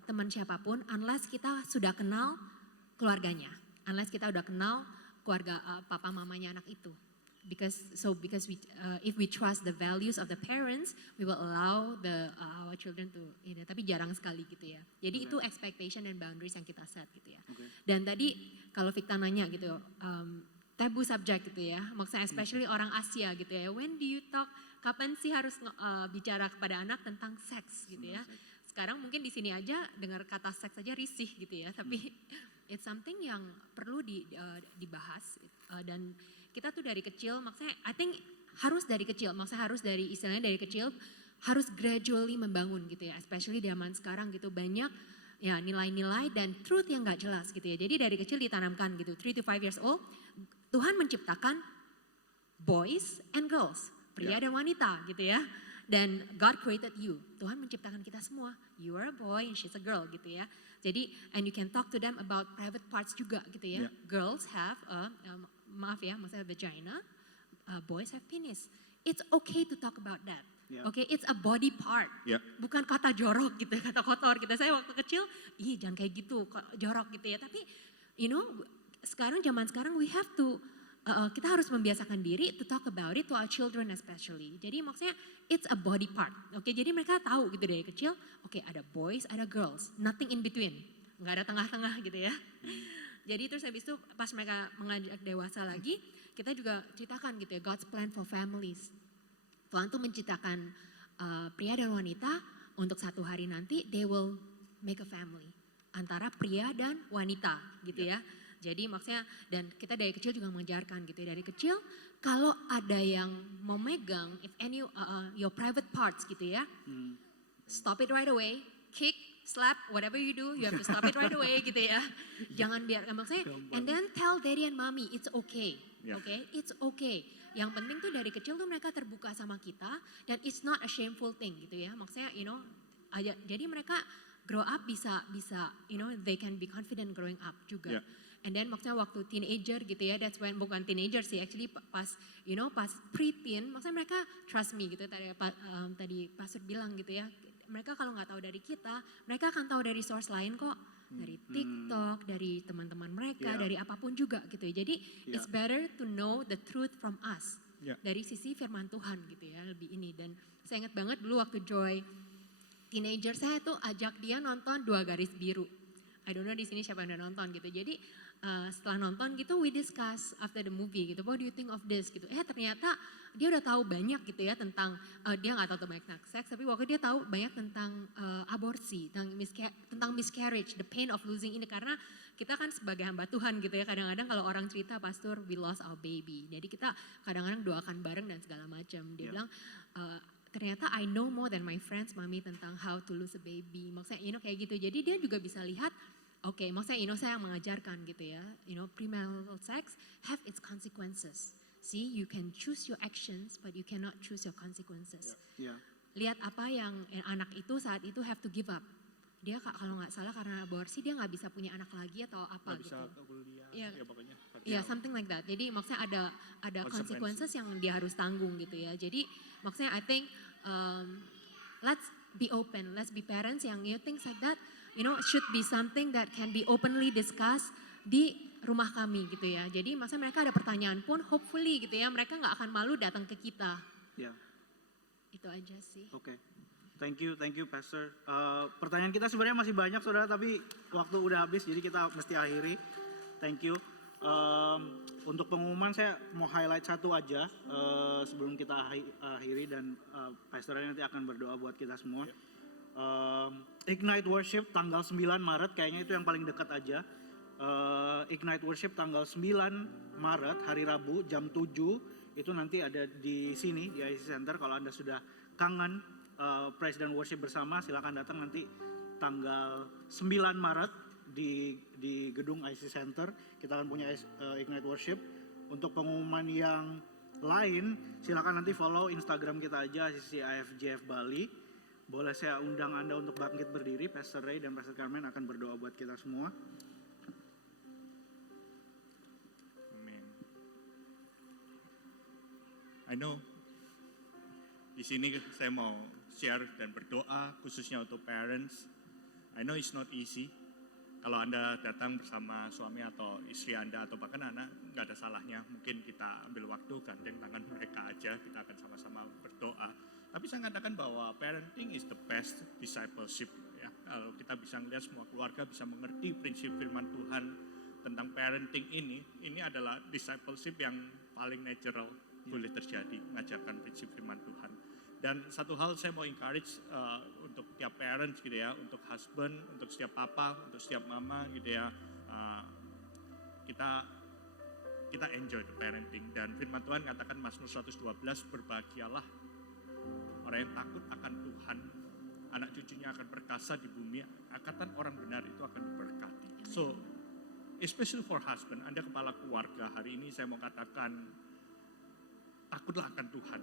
teman siapapun unless kita sudah kenal keluarganya, unless kita udah kenal keluarga papa mamanya anak itu. Because if we trust the values of the parents, we will allow our children to, tapi jarang sekali gitu ya. Jadi itu expectation and boundaries yang kita set gitu ya. Dan tadi kalau Victa nanya gitu, tabu subject gitu ya, maksudnya especially orang Asia gitu ya. When do you talk? Kapan sih harus bicara kepada anak tentang seks gitu ya? Sekarang mungkin di sini aja dengar kata seks aja risih gitu ya, tapi it's something yang perlu dibahas dan kita tuh dari kecil, maksudnya I think harus dari kecil, maksudnya harus dari istilahnya dari kecil harus gradually membangun gitu ya, especially zaman sekarang gitu banyak ya nilai-nilai dan truth yang gak jelas gitu ya. Jadi dari kecil ditanamkan gitu, 3 to 5 years old, Tuhan menciptakan boys and girls, pria dan wanita gitu ya. Dan God created you, Tuhan menciptakan kita semua, you are a boy and she's a girl gitu ya. Jadi and you can talk to them about private parts juga gitu ya. Girls have maaf ya, maksudnya vagina, boys have penis. It's okay to talk about that. Okay, it's a body part. Bukan kata jorok gitu, kata kotor gitu. Saya waktu kecil, jangan kayak gitu, jorok gitu ya. Tapi, zaman sekarang we have to, kita harus membiasakan diri to talk about it to our children especially. Jadi maksudnya it's a body part. Oke, jadi mereka tahu gitu dari kecil, oke, ada boys, ada girls, nothing in between. Nggak ada tengah-tengah gitu ya. Jadi terus habis itu pas mereka mengajak dewasa lagi, kita juga ceritakan gitu ya, God's plan for families. Tuhan tuh menciptakan pria dan wanita untuk satu hari nanti they will make a family. Antara pria dan wanita gitu ya. Jadi maksudnya dan kita dari kecil juga mengajarkan gitu ya. Dari kecil kalau ada yang mau megang if any your private parts gitu ya. Stop it right away, kick, slap, whatever you do, you have to stop it right away gitu ya. Jangan biarkan maksudnya, and then tell daddy and mommy, it's okay, okay, it's okay. Yang penting tuh dari kecil tuh mereka terbuka sama kita, dan it's not a shameful thing gitu ya. Maksudnya, jadi mereka grow up bisa, they can be confident growing up juga. And then maksudnya waktu teenager gitu ya, that's when bukan teenager sih, actually pas pre-teen, maksudnya mereka trust me gitu. Tadi Pastor bilang gitu ya. Mereka kalau nggak tahu dari kita, mereka akan tahu dari source lain kok. Dari TikTok, dari teman-teman mereka, dari apapun juga gitu ya. Jadi it's better to know the truth from us. Dari sisi firman Tuhan gitu ya, lebih ini. Dan saya ingat banget dulu waktu Joy teenager, saya tuh ajak dia nonton 2 Garis Biru. I don't know di sini siapa yang udah nonton gitu. Jadi setelah nonton gitu we discuss after the movie gitu. What do you think of this gitu. Ternyata dia udah tahu banyak gitu ya tentang dia nggak tahu banyak tentang seks, tapi waktu dia tahu banyak tentang aborsi, tentang miscarriage, the pain of losing ini karena kita kan sebagai hamba Tuhan gitu ya. Kadang-kadang kalau orang cerita pastor we lost our baby. Jadi kita kadang-kadang doakan bareng dan segala macam. Dia bilang ternyata I know more than my friends mami tentang how to lose a baby. Maksudnya kayak gitu. Jadi dia juga bisa lihat maksudnya saya yang mengajarkan gitu ya. Premarital sex have its consequences. See, you can choose your actions but you cannot choose your consequences. Lihat apa yang anak itu saat itu have to give up. Dia kalau nggak salah karena aborsi dia nggak bisa punya anak lagi atau apa gak gitu. Bisa kuliah, ya pokoknya. Something like that. Jadi maksudnya ada consequences yang dia harus tanggung gitu ya. Jadi maksudnya I think let's be open, let's be parents yang things like that, should be something that can be openly discussed di rumah kami gitu ya. Jadi maksudnya mereka ada pertanyaan pun hopefully gitu ya, mereka nggak akan malu datang ke kita. Itu aja sih. Oke. Thank you Pastor. Pertanyaan kita sebenarnya masih banyak saudara, tapi waktu udah habis jadi kita mesti akhiri. Thank you. Untuk pengumuman saya mau highlight satu aja sebelum kita akhiri dan pastornya nanti akan berdoa buat kita semua. Ignite Worship tanggal 9 Maret kayaknya itu yang paling dekat aja. Ignite Worship tanggal 9 Maret hari Rabu jam 7 itu nanti ada di sini di IC Center. Kalau Anda sudah kangen praise dan worship bersama silakan datang nanti tanggal 9 Maret di gedung IC Center. Kita akan punya Ignite Worship. Untuk pengumuman yang lain silakan nanti follow Instagram kita aja ICF Bali. Boleh saya undang Anda untuk bangkit berdiri. Pastor Ray dan Pastor Carmen akan berdoa buat kita semua. I know di sini saya mau share dan berdoa khususnya untuk parents. I know it's not easy. Kalau Anda datang bersama suami atau istri Anda atau bahkan anak, nggak ada salahnya. Mungkin kita ambil waktu, gandeng tangan mereka aja, kita akan sama-sama berdoa. Tapi saya katakan bahwa parenting is the best discipleship. Ya. Kalau kita bisa melihat semua keluarga bisa mengerti prinsip firman Tuhan tentang parenting ini adalah discipleship yang paling natural boleh terjadi, mengajarkan prinsip firman Tuhan. Dan satu hal saya mau encourage untuk tiap parents gitu ya, untuk husband, untuk setiap papa, untuk setiap mama gitu ya, kita enjoy the parenting. Dan firman Tuhan katakan Mazmur 112, berbahagialah orang yang takut akan Tuhan, anak cucunya akan perkasa di bumi, angkatan orang benar itu akan diberkati. So, especially for husband, Anda kepala keluarga, hari ini saya mau katakan, takutlah akan Tuhan.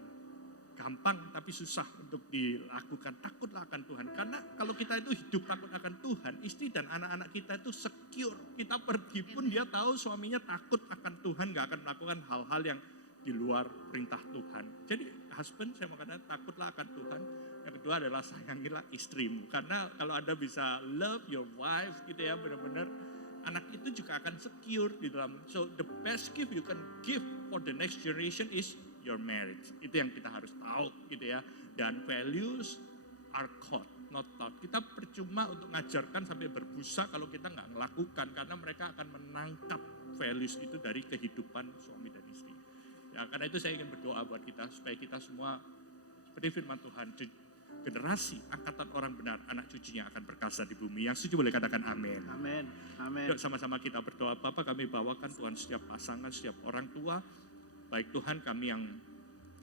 Gampang tapi susah untuk dilakukan, takutlah akan Tuhan. Karena kalau kita itu hidup takut akan Tuhan, istri dan anak-anak kita itu secure. Kita pergi pun dia tahu suaminya takut akan Tuhan, gak akan melakukan hal-hal yang di luar perintah Tuhan. Jadi husband saya mau katakan takutlah akan Tuhan. Yang kedua adalah sayangilah istrimu. Karena kalau Anda bisa love your wife gitu ya, benar-benar anak itu juga akan secure di dalam. So the best gift you can give for the next generation is your marriage. Itu yang kita harus tahu gitu ya. Dan values are caught, not taught. Kita percuma untuk ngajarkan sampai berbusa kalau kita nggak melakukan, karena mereka akan menangkap values itu dari kehidupan suami dan istri. Ya, karena itu saya ingin berdoa buat kita supaya kita semua seperti firman Tuhan, generasi angkatan orang benar, anak cucunya akan perkasa di bumi. Yang setuju boleh katakan amin. Amin. Amin. Yuk sama-sama kita berdoa. Bapak, kami bawakan Tuhan setiap pasangan, setiap orang tua. Baik Tuhan, kami yang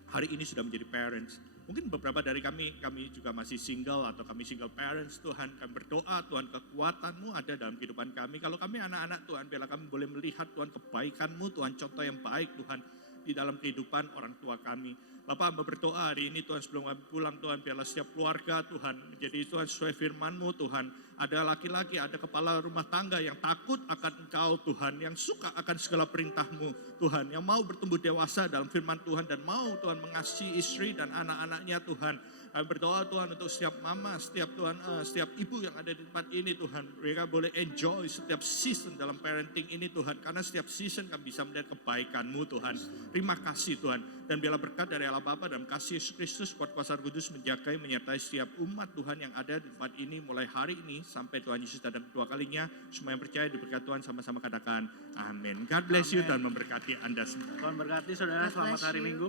hari ini sudah menjadi parents. Mungkin beberapa dari kami juga masih single atau kami single parents. Tuhan, kami berdoa, Tuhan kekuatan-Mu ada dalam kehidupan kami. Kalau kami anak-anak Tuhan, biarlah kami boleh melihat Tuhan kebaikan-Mu, Tuhan contoh yang baik Tuhan di dalam kehidupan orang tua kami. Bapak, hamba berdoa hari ini Tuhan sebelum kami pulang Tuhan, biarlah setiap keluarga Tuhan menjadi Tuhan sesuai firman-Mu Tuhan. Ada laki-laki, ada kepala rumah tangga yang takut akan Engkau Tuhan, yang suka akan segala perintah-Mu Tuhan, yang mau bertumbuh dewasa dalam firman Tuhan dan mau Tuhan mengasihi istri dan anak-anaknya Tuhan. Kami berdoa Tuhan untuk setiap mama, setiap ibu yang ada di tempat ini Tuhan. Mereka boleh enjoy setiap season dalam parenting ini Tuhan. Karena setiap season kami bisa melihat kebaikan-Mu Tuhan. Terima kasih Tuhan. Dan biarlah berkat dari Allah Bapa dan kasih Yesus Kristus, kuat kuasa Roh Kudus menjagai, menyertai setiap umat Tuhan yang ada di tempat ini mulai hari ini sampai Tuhan Yesus datang kedua kalinya. Semua yang percaya diberkati Tuhan sama-sama katakan amin. God bless you dan memberkati Anda semua. Tuhan berkati saudara, God selamat bless hari you. Minggu.